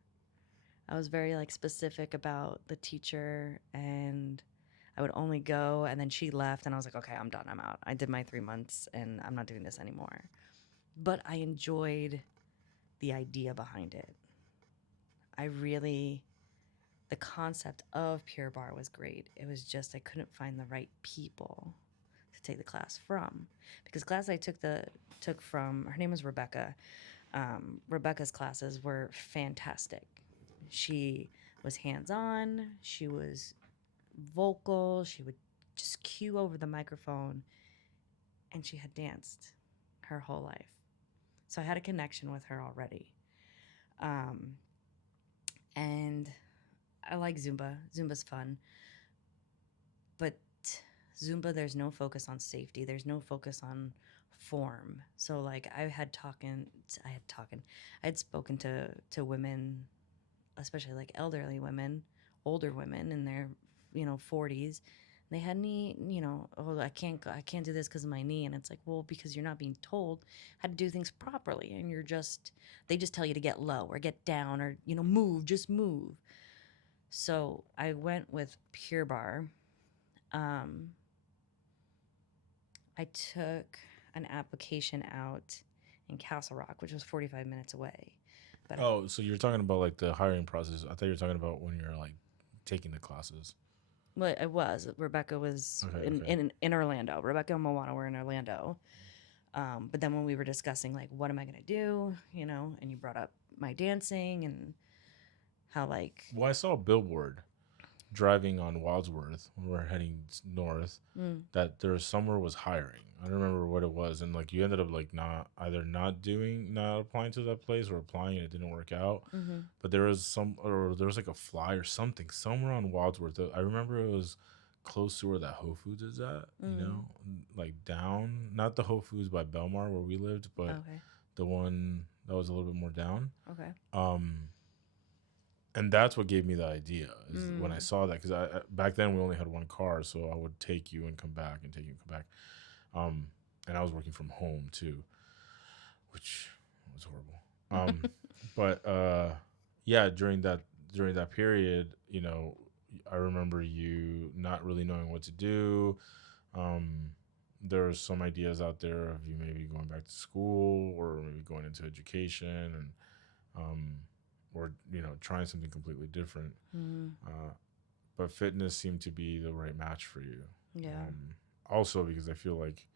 I was very like specific about the teacher, and I would only go, and then she left and I was like, okay, I'm done. I'm out. I did my 3 months and I'm not doing this anymore. But I enjoyed the idea behind it. The concept of Pure Barre was great. It was just I couldn't find the right people to take the class from, because the class I took from, her name was Rebecca. Rebecca's classes were fantastic. She was hands-on. She was vocal. She would just cue over the microphone, and she had danced her whole life. So I had a connection with her already. And I like Zumba. Zumba's fun. But Zumba, there's no focus on safety. There's no focus on form. So like I had spoken to women, especially like elderly women, older women in their, 40s. They had knee, oh, I can't do this because of my knee. And it's like, well, because you're not being told how to do things properly. And they just tell you to get low or get down or, move, just move. So I went with Pure Barre. I took an application out in Castle Rock, which was 45 minutes away. But So you're talking about like the hiring process. I thought you were talking about when you're like taking the classes. Well, it was. Rebecca was Okay. in Orlando. Rebecca and Moana were in Orlando. But then when we were discussing, like, what am I going to do, and you brought up my dancing and how, like... Well, I saw a billboard driving on Wadsworth when we were heading north that there was somewhere was hiring. I don't remember what it was, and like you ended up like not applying to that place or applying and it didn't work out. But there was like a fly or something somewhere on Wadsworth. I remember it was close to where that Whole Foods is at, like down, not the Whole Foods by Belmar where we lived, but the one that was a little bit more down. Okay. And that's what gave me the idea is when I saw that, because I back then we only had one car, so I would take you and come back and take you and come back. And I was working from home too, which was horrible. But yeah, during that period, I remember you not really knowing what to do. There were some ideas out there of you maybe going back to school or maybe going into education and or trying something completely different. But fitness seemed to be the right match for you. Yeah. Also because I feel like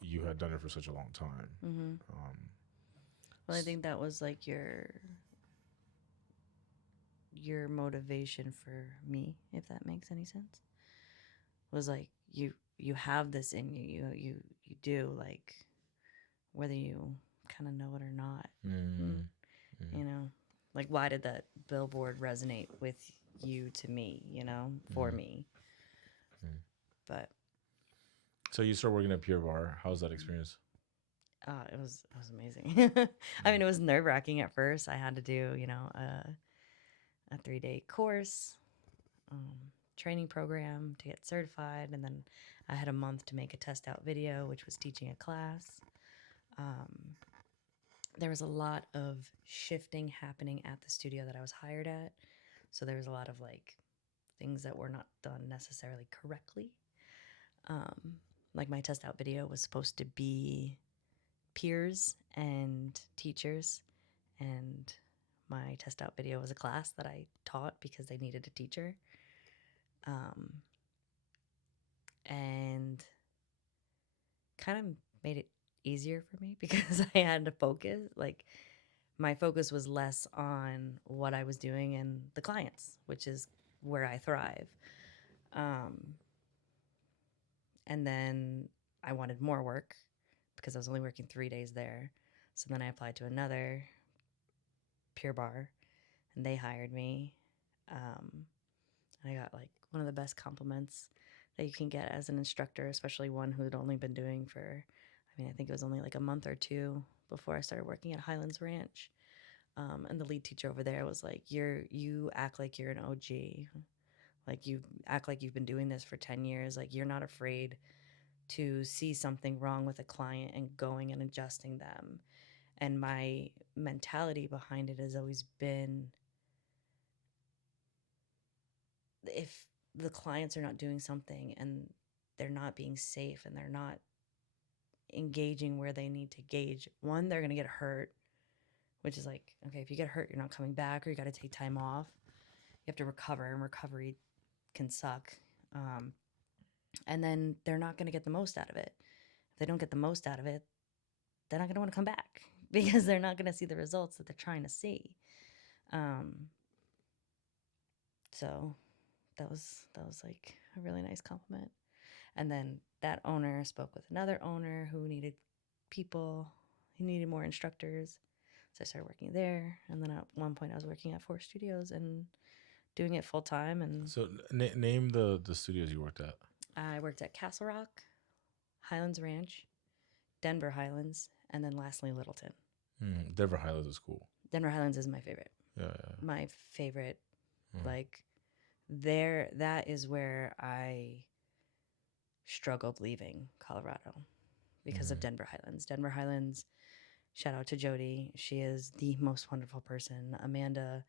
you had done it for such a long time. Well, I think that was like your motivation for me, if that makes any sense. Was like you have this in you. You do, like, whether you kind of know it or not. Like, why did that billboard resonate with you to me, for me? But so you start working at Pure Barre. How was that experience? it was amazing. I mean, it was nerve-wracking at first. I had to do, a 3-day course, training program to get certified, and then I had a month to make a test out video, which was teaching a class. There was a lot of shifting happening at the studio that I was hired at. So there was a lot of like things that were not done necessarily correctly. Like my test out video was supposed to be peers and teachers, and my test out video was a class that I taught because they needed a teacher. And kind of made it easier for me because I had to focus. Like, my focus was less on what I was doing and the clients, which is where I thrive. And then I wanted more work because I was only working 3 days there. So then I applied to another Pure Barre, and they hired me. And I got like one of the best compliments that you can get as an instructor, especially one who had only been doing for, mean, I think it was only like a month or two before I started working at Highlands Ranch. And the lead teacher over there was like, you act like you're an OG. Like, you act like you've been doing this for 10 years. Like, you're not afraid to see something wrong with a client and going and adjusting them. And my mentality behind it has always been, if the clients are not doing something and they're not being safe and they're not engaging where they need to gauge, one, they're going to get hurt, which is like, okay, if you get hurt, you're not coming back, or you got to take time off. You have to recover, and recovery can suck. And then they're not going to get the most out of it. If they don't get the most out of it, they're not going to want to come back because they're not going to see the results that they're trying to see. So that was like a really nice compliment. And then that owner spoke with another owner who needed people. He needed more instructors. So I started working there. And then at one point I was working at 4 studios and doing it full time. And So name the studios you worked at. I worked at Castle Rock, Highlands Ranch, Denver Highlands, and then lastly Littleton. Denver Highlands is cool. Denver Highlands is my favorite. Yeah. My favorite. Like, that is where I struggled leaving Colorado because of Denver Highlands. Denver Highlands, shout out to Jody. She is the most wonderful person. Amanda,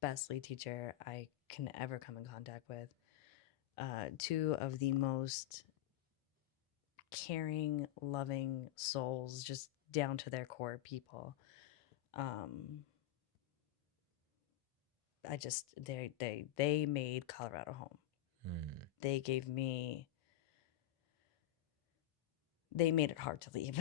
best lead teacher I can ever come in contact with. 2 of the most caring, loving souls, just down to their core people. They made Colorado home. They made it hard to leave.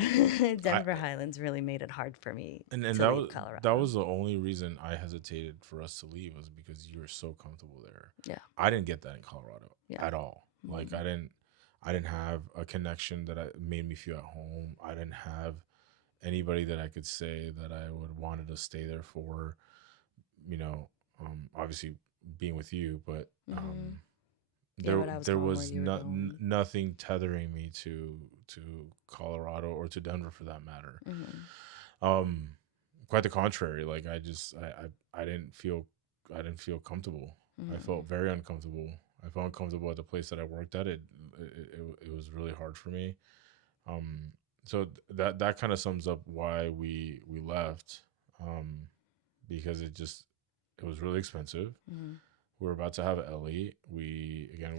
Denver Highlands really made it hard for me to leave Colorado. That was the only reason I hesitated for us to leave, was because you were so comfortable there. Yeah. I didn't get that in Colorado at all. Like, I didn't have a connection that made me feel at home. I didn't have anybody that I could say that I would wanted to stay there for, obviously being with you, but there was nothing tethering me to Colorado or to Denver for that matter. Quite the contrary. Like, I didn't feel comfortable. I felt very uncomfortable. I felt uncomfortable at the place that I worked at. It was really hard for me. So that kind of sums up why we left. Because it was really expensive. We were about to have Ellie.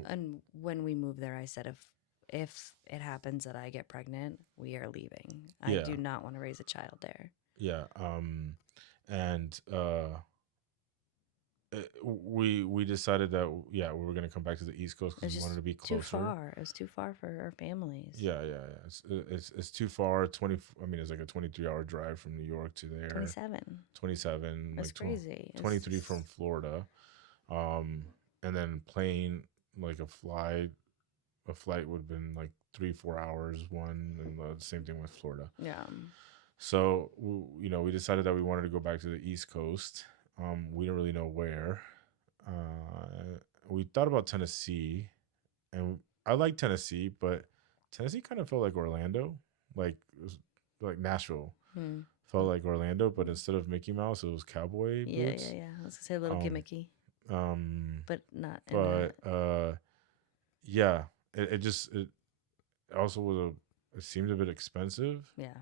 And when we moved there, I said, if it happens that I get pregnant, we are leaving. I do not want to raise a child there. Yeah. And we decided that we were going to come back to the East Coast because we wanted to be closer. Too far. It was too far for our families. Yeah. It's too far. It's like a 23-hour drive from New York to there. 27. That's like crazy. 23 from Florida. And then plane, like a flight would have been like 3-4 hours one, and the same thing with Florida. Yeah. So we decided that we wanted to go back to the East Coast. We didn't really know where. We thought about Tennessee, and I like Tennessee, but Tennessee kind of felt like Orlando, like it was like Nashville. Felt like Orlando, but instead of Mickey Mouse, it was cowboy boots. Yeah. I was gonna say a little gimmicky. But not. Yeah. It also was it seemed a bit expensive. Yeah.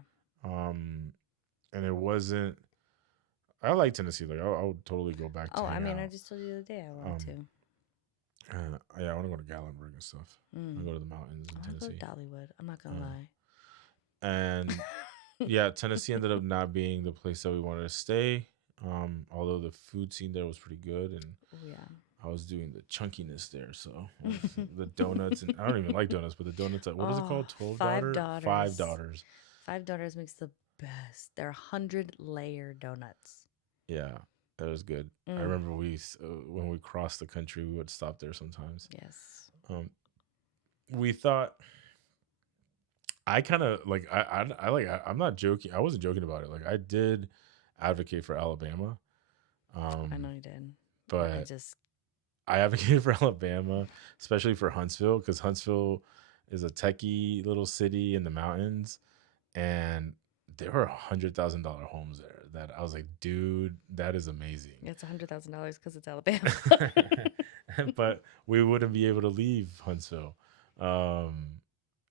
And it wasn't. I like Tennessee. Like, I would totally go back to I just told you the other day I wanted to. I want to go to Gatlinburg and stuff. I want to go to the mountains in Tennessee. I go to Dollywood. I'm not going to lie. And Tennessee ended up not being the place that we wanted to stay. Although the food scene there was pretty good. And I was doing the chunkiness there. So the donuts, and I don't even like donuts, but the donuts, what is it called? 12 daughters? 5 daughters. 5 daughters makes the best. They're 100-layer donuts. Yeah, that was good. I remember when we crossed the country, we would stop there sometimes. Yes. We thought, I kind of like, I'm not joking. I wasn't joking about it. Like, I did advocate for Alabama. I know you did. But I advocated for Alabama, especially for Huntsville, because Huntsville is a techie little city in the mountains. and there were $100,000 homes there that I was like, dude, that is amazing. It's $100,000 because it's Alabama. But we wouldn't be able to leave Huntsville. Um,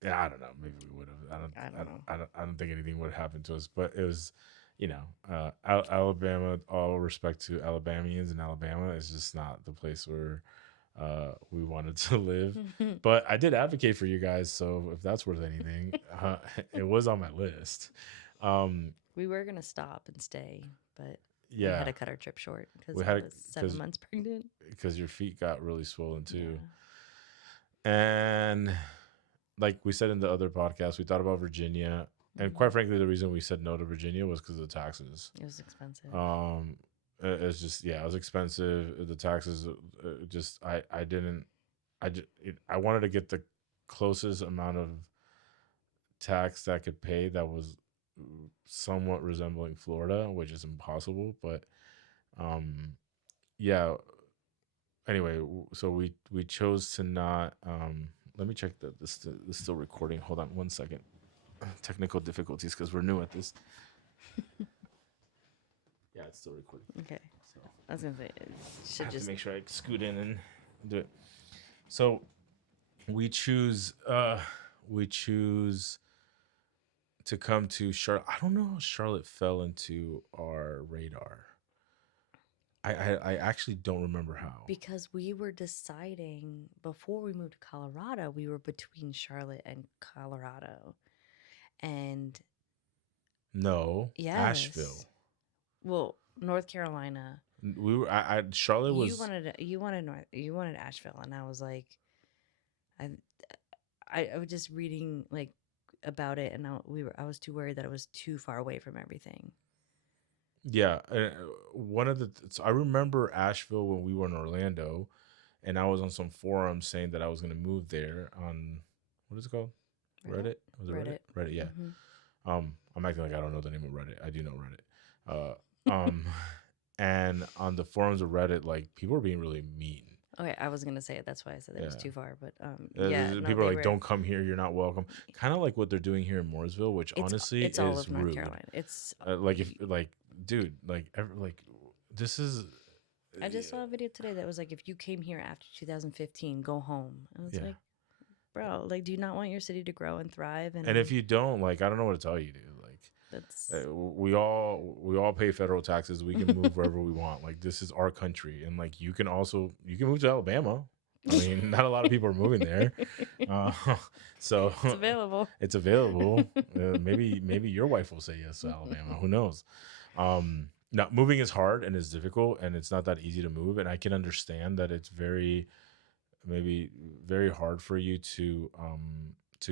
yeah, I don't know. Maybe we would have. I don't know. I don't think anything would happen to us. But it was, Alabama. All respect to Alabamians in Alabama. It's just not the place where we wanted to live. But I did advocate for you guys, so if that's worth anything, it was on my list. Um, We were gonna stop and stay, but we had yeah, to cut our trip short because we I had was 7 months pregnant. because your feet got really swollen too, Yeah. and like we said in the other podcast, we thought about Virginia, and quite frankly, the reason we said no to Virginia was because of the taxes. It was expensive. It's just it was expensive. The taxes, just I didn't, I wanted to get the closest amount of tax that I could pay that was somewhat resembling Florida, which is impossible. But um, yeah. Anyway, so we chose to not. Let me check that this is still recording. Hold on one second. Technical difficulties because we're new at this. Yeah, it's still recording. Okay. So I was gonna say it I should have just to make sure I scoot in and do it. So we choose to come to Charlotte. I don't know how Charlotte fell into our radar. I actually don't remember how. because we were deciding before we moved to Colorado, we were between Charlotte and Colorado. And No, yes. Asheville. Well, North Carolina. We were. Charlotte was. You wanted Asheville, and I was like, I I was just reading like about it, and I was too worried that it was too far away from everything. Yeah, one of the. So I remember Asheville when we were in Orlando, and I was on some forum saying that I was going to move there on what is it called? Reddit? Was it Reddit? Reddit, yeah. I'm acting like I don't know the name of Reddit. I do know Reddit. And on the forums of Reddit, like people are being really mean. Okay, I was gonna say it. That's why I said it was too far. But people are like, "Don't come here. You're not welcome." Kind of like what they're doing here in Mooresville, which honestly it's is all of North rude. Carolina. It's like if like, dude, like this is. I just saw a video today that was like, if you came here after 2015, go home. And it's like, bro, like, do you not want your city to grow and thrive? And if you don't, like, I don't know what to tell you, dude. Like, that's we all pay federal taxes. We can move wherever we want. Like, this is our country, and like, you can move to Alabama. I mean, not a lot of people are moving there, so it's available. It's available. Maybe your wife will say yes to Alabama. Who knows? Now, moving is hard and it's difficult, and it's not that easy to move. And I can understand that it's maybe very hard for you to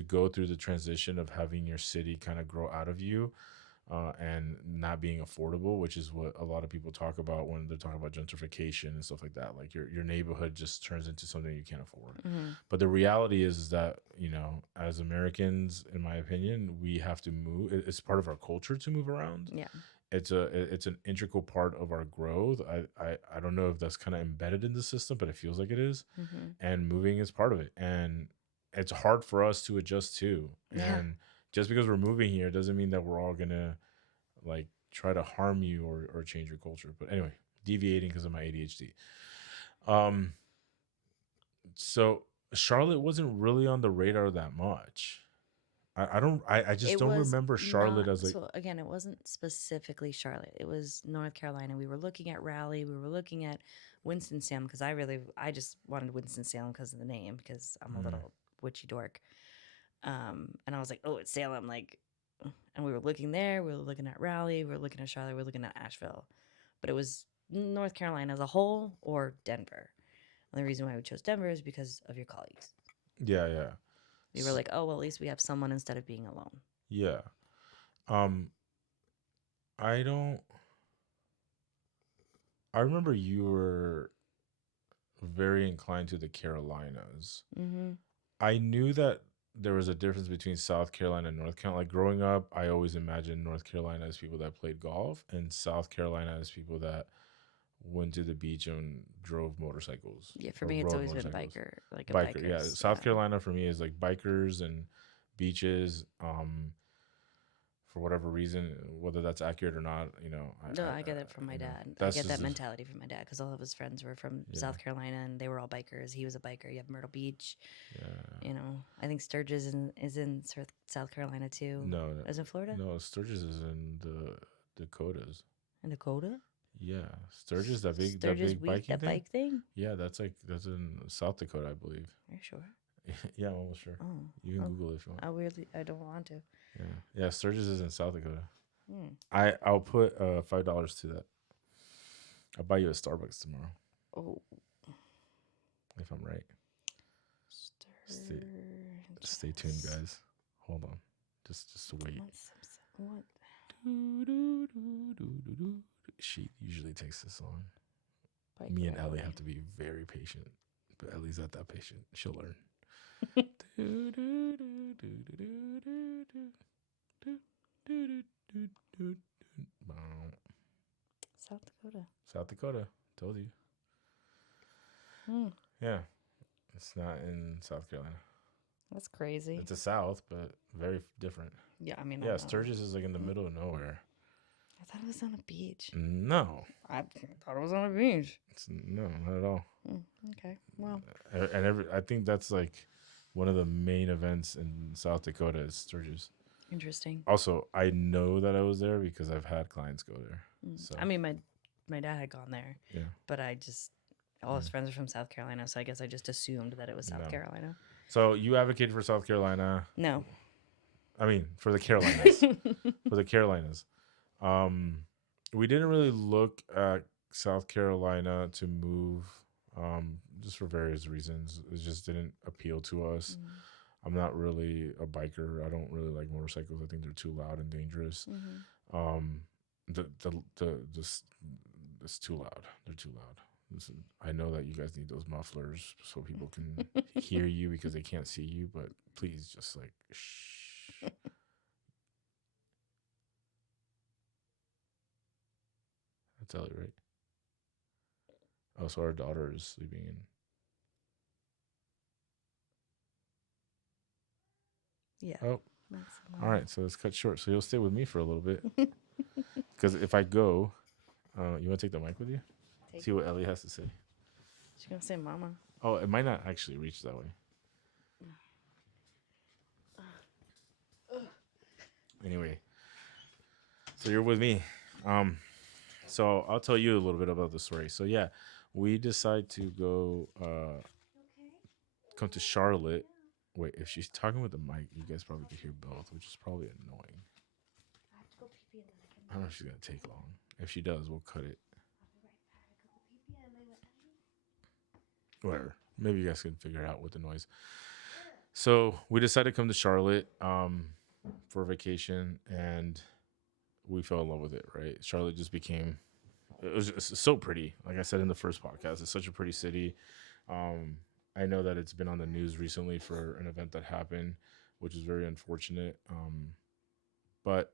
go through the transition of having your city kind of grow out of you, and not being affordable, which is what a lot of people talk about when they're talking about gentrification and stuff like that. Like your neighborhood just turns into something you can't afford. But the reality is that, as Americans, in my opinion, we have to move. It's part of our culture to move around. Yeah. It's an integral part of our growth. I don't know if that's kind of embedded in the system, but it feels like it is. And moving is part of it. And it's hard for us to adjust to. Yeah. And just because we're moving here doesn't mean that we're all gonna like try to harm you or change your culture. But anyway, deviating because of my ADHD. So Charlotte wasn't really on the radar that much. I just don't remember Charlotte as like. So again, it wasn't specifically Charlotte. It was North Carolina. We were looking at Raleigh. We were looking at Winston-Salem because I just wanted Winston-Salem because of the name, because I'm a little witchy dork. And I was like, oh, it's Salem. Like, and we were looking there. We were looking at Raleigh. We were looking at Charlotte. We were looking at Asheville. But it was North Carolina as a whole or Denver. And the reason why we chose Denver is because of your colleagues. Yeah, yeah. We were like, oh, well, at least we have someone instead of being alone. Yeah. I remember you were very inclined to the Carolinas. I knew that there was a difference between South Carolina and North Carolina. Like growing up, I always imagined North Carolina as people that played golf and South Carolina as people that went to the beach and drove motorcycles. Yeah, for me, it's always been biker. Yeah, South Carolina for me is like bikers and beaches. for whatever reason, whether that's accurate or not, No, I get it from my dad. I that's get just that mentality from my dad because all of his friends were from yeah, South Carolina and they were all bikers. He was a biker. You have Myrtle Beach. yeah. I think Sturgis is in South Carolina too. No, Is in Florida? no, Sturgis is in the Dakotas. In Dakota? Yeah, Sturgis, that Sturgis big Wheat, biking that thing. bike thing? Yeah, that's in South Dakota, I believe. Are you sure? Yeah, I'm almost sure. Oh. You can Google it if you want. I don't want to. Yeah, yeah, Sturgis is in South Dakota. Hmm. I'll put $5 to that. I'll buy you a Starbucks tomorrow Oh. if I'm right. Stay tuned, guys. Hold on, just wait. What? She usually takes this long. Bike Me and rally. Ellie have to be very patient, but Ellie's not that patient. She'll learn. South Dakota. South Dakota. Told you. Hmm. Yeah. It's not in South Carolina. That's crazy. It's the South, but very different. Yeah, I mean, Yeah, Sturgis is like in the middle of nowhere. I thought it was on a beach. No. I thought it was on a beach. No, not at all. Okay, well. And I think that's like one of the main events in South Dakota is Sturgis. Interesting. Also, I know that I was there because I've had clients go there. So I mean, my dad had gone there. Yeah. But all his friends are from South Carolina, so I guess I just assumed that it was South Carolina. So you advocate for South Carolina? No. I mean, for the Carolinas. For the Carolinas. We didn't really look at South Carolina to move, just for various reasons. It just didn't appeal to us. I'm not really a biker. I don't really like motorcycles. I think they're too loud and dangerous. It's too loud. They're too loud. Listen, I know that you guys need those mufflers so people can hear you because they can't see you, but please just like shh. That's Ellie, right? Oh, so our daughter is sleeping in. Yeah. Oh, all right. So let's cut short. So you'll stay with me for a little bit because if I go, you want to take the mic with you? See what Ellie has to say. She's gonna say, "Mama." Oh, it might not actually reach that way. Anyway, so you're with me. So I'll tell you a little bit about the story. So yeah, we decide to go come to Charlotte. Wait, if she's talking with the mic, you guys probably could hear both, which is probably annoying. I have to go pee pee. I don't know if she's gonna take long. If she does, we'll cut it. Whatever. Maybe you guys can figure it out with the noise. So we decided to come to Charlotte for vacation, and we fell in love with it. Right, Charlotte just became. It's so pretty. Like I said in the first podcast, it's such a pretty city. I know that it's been on the news recently for an event that happened, which is very unfortunate. But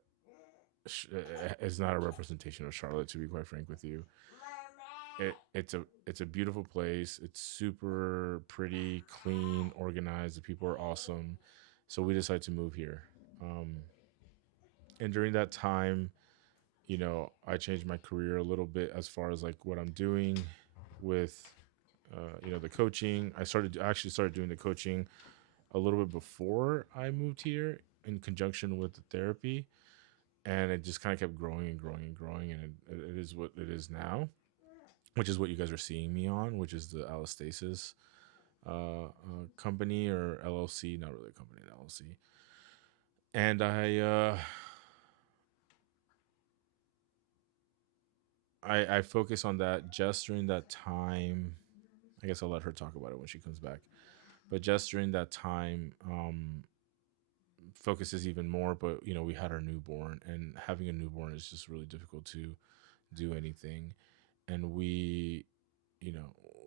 it's not a representation of Charlotte, to be quite frank with you. It's a beautiful place. It's super pretty, clean, organized. The people are awesome. So we decided to move here. And during that time, I changed my career a little bit as far as like what I'm doing with, the coaching. I actually started doing the coaching a little bit before I moved here in conjunction with the therapy. And it just kind of kept growing and growing and growing. And it is what it is now, which is what you guys are seeing me on, which is the Allostasis company or LLC, not really a company, an LLC. And I focus on that just during that time. I guess I'll let her talk about it when she comes back. But just during that time, focuses even more. But we had our newborn, and having a newborn is just really difficult to do anything. And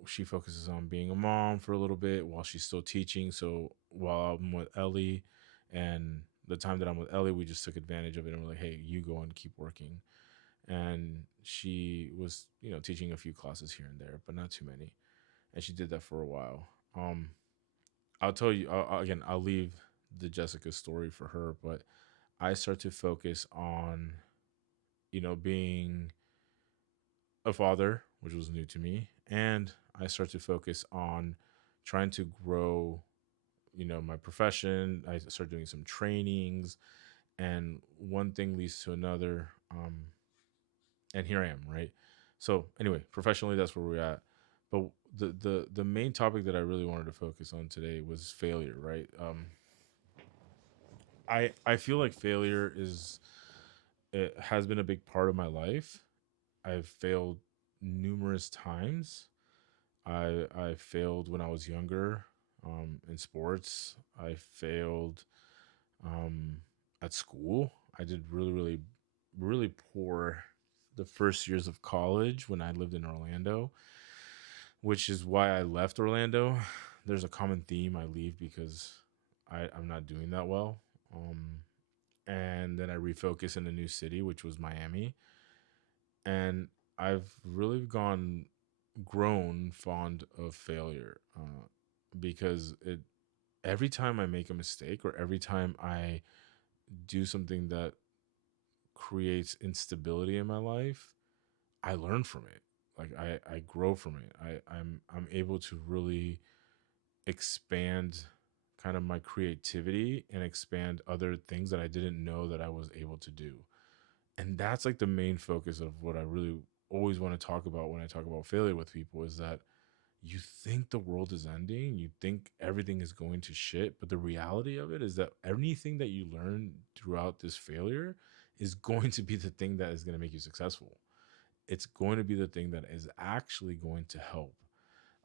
she focuses on being a mom for a little bit while she's still teaching. So while I'm with Ellie, and the time that I'm with Ellie, we just took advantage of it and we're like, hey, you go and keep working. And she was, teaching a few classes here and there, but not too many. And she did that for a while. I'll tell you again. I'll leave the Jessica story for her, but I start to focus on, being a father, which was new to me, and I start to focus on trying to grow, my profession. I start doing some trainings, and one thing leads to another. And here I am, right? So anyway, professionally, that's where we're at. But the main topic that I really wanted to focus on today was failure, right? I feel like failure is it has been a big part of my life. I've failed numerous times. I failed when I was younger, in sports. I failed, um, at school. I did really, really, really poor the first years of college when I lived in Orlando, which is why I left Orlando. There's a common theme. I leave because I'm not doing that well. And then I refocus in a new city, which was Miami. And I've really grown fond of failure, because every time I make a mistake or every time I do something that creates instability in my life, I learn from it. Like I grow from it. I'm able to really expand kind of my creativity and expand other things that I didn't know that I was able to do. And that's like the main focus of what I really always want to talk about when I talk about failure with people is that you think the world is ending, you think everything is going to shit, but the reality of it is that anything that you learn throughout this failure is going to be the thing that is going to make you successful. It's going to be the thing that is actually going to help.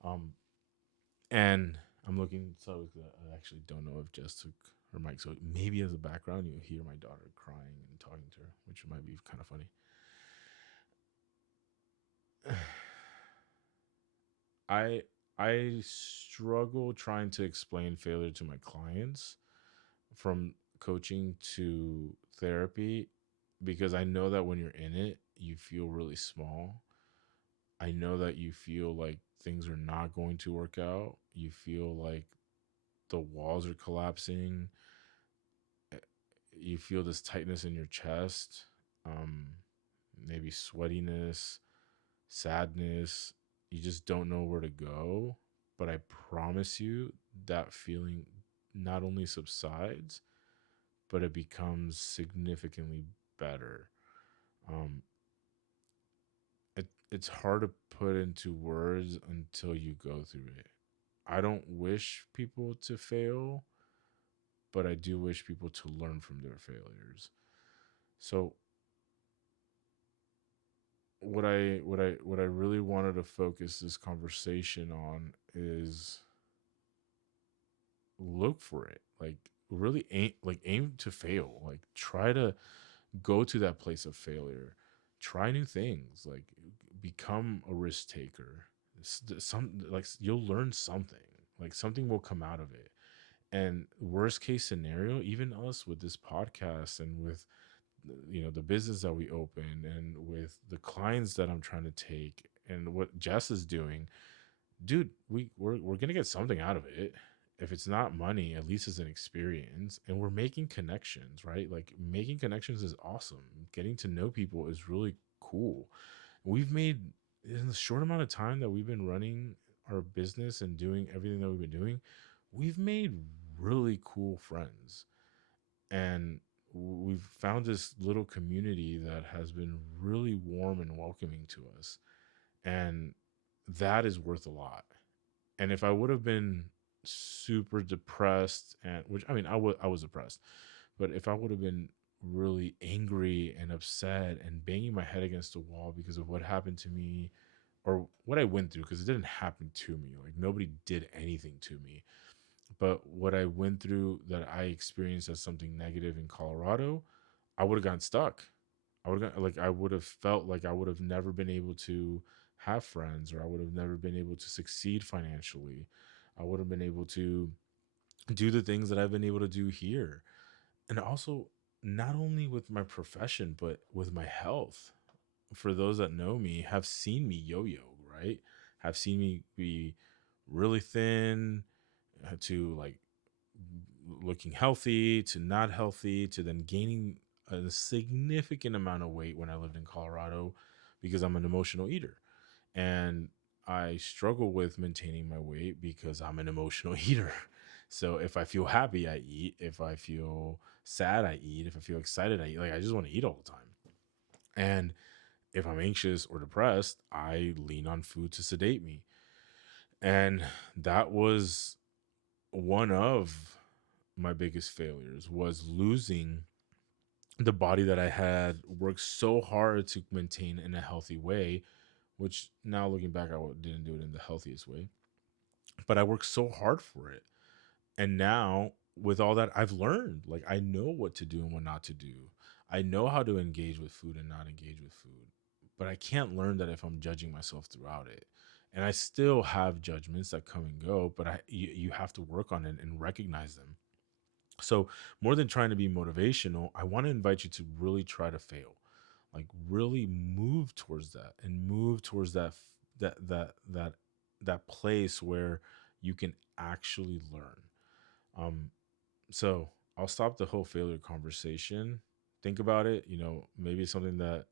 Um, and I'm looking, so I actually don't know if Jess took her mic. So maybe as a background, you'll hear my daughter crying and talking to her, which might be kind of funny. I I struggle trying to explain failure to my clients from coaching to therapy because I know that when you're in it, you feel really small. I know that you feel like things are not going to work out. You feel like the walls are collapsing. eh, You feel this tightness in your chest, um, maybe sweatiness, sadness. You just don't know where to go. But I promise you that feeling not only subsides, but it becomes significantly better. Um, it's hard to put into words until you go through it. I don't wish people to fail, but I do wish people to learn from their failures. So what I really wanted to focus this conversation on is look for it. Like really aim to fail. Like try to go to that place of failure. Try new things. Like become a risk taker. Some like you'll learn something. Like something will come out of it. And worst case scenario, even us with this podcast and with the business that we open and with the clients that I'm trying to take and what Jess is doing, dude, we're gonna get something out of it. If it's not money, at least it's an experience, and we're making connections, right? Like making connections is awesome. Getting to know people is really cool. We've made in the short amount of time that we've been running our business and doing everything that we've been doing, we've made really cool friends, and we've found this little community that has been really warm and welcoming to us, and that is worth a lot. And if I would have been super depressed, and which I mean, I was depressed, but if I would have been really angry and upset and banging my head against the wall because of what happened to me or what I went through, because it didn't happen to me, like nobody did anything to me, but what I went through that I experienced as something negative in Colorado, I would have gotten stuck. I would have felt like I would have never been able to have friends, or I would have never been able to succeed financially. I would have been able to do the things that I've been able to do here. And also, not only with my profession, but with my health. For those that know me, have seen me yo yo, right? Have seen me be really thin, to like looking healthy to not healthy to then gaining a significant amount of weight when I lived in Colorado because I'm an emotional eater. And I struggle with maintaining my weight because I'm an emotional eater. So if I feel happy, I eat. If I feel sad, I eat. If I feel excited, I eat. Like I just want to eat all the time. And if I'm anxious or depressed, I lean on food to sedate me. And that was one of my biggest failures was losing the body that I had worked so hard to maintain in a healthy way, which now looking back, didn't do it in the healthiest way, but I worked so hard for it. And now with all that, I've learned, like, I know what to do and what not to do. I know how to engage with food and not engage with food, but I can't learn that if I'm judging myself throughout it. And I still have judgments that come and go, but you have to work on it and recognize them. So, more than trying to be motivational, I want to invite you to really try to fail. Like really move towards that and move towards that that place where you can actually learn. Um so I'll stop the whole failure conversation. Think about it, maybe it's something that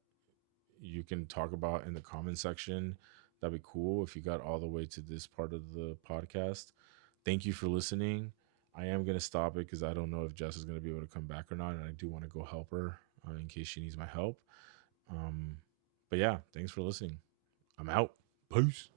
you can talk about in the comment section. That'd be cool if you got all the way to this part of the podcast. Thank you for listening. I am going to stop it because I don't know if Jess is going to be able to come back or not. And I do want to go help her in case she needs my help. Um, but yeah, thanks for listening. I'm out. Peace.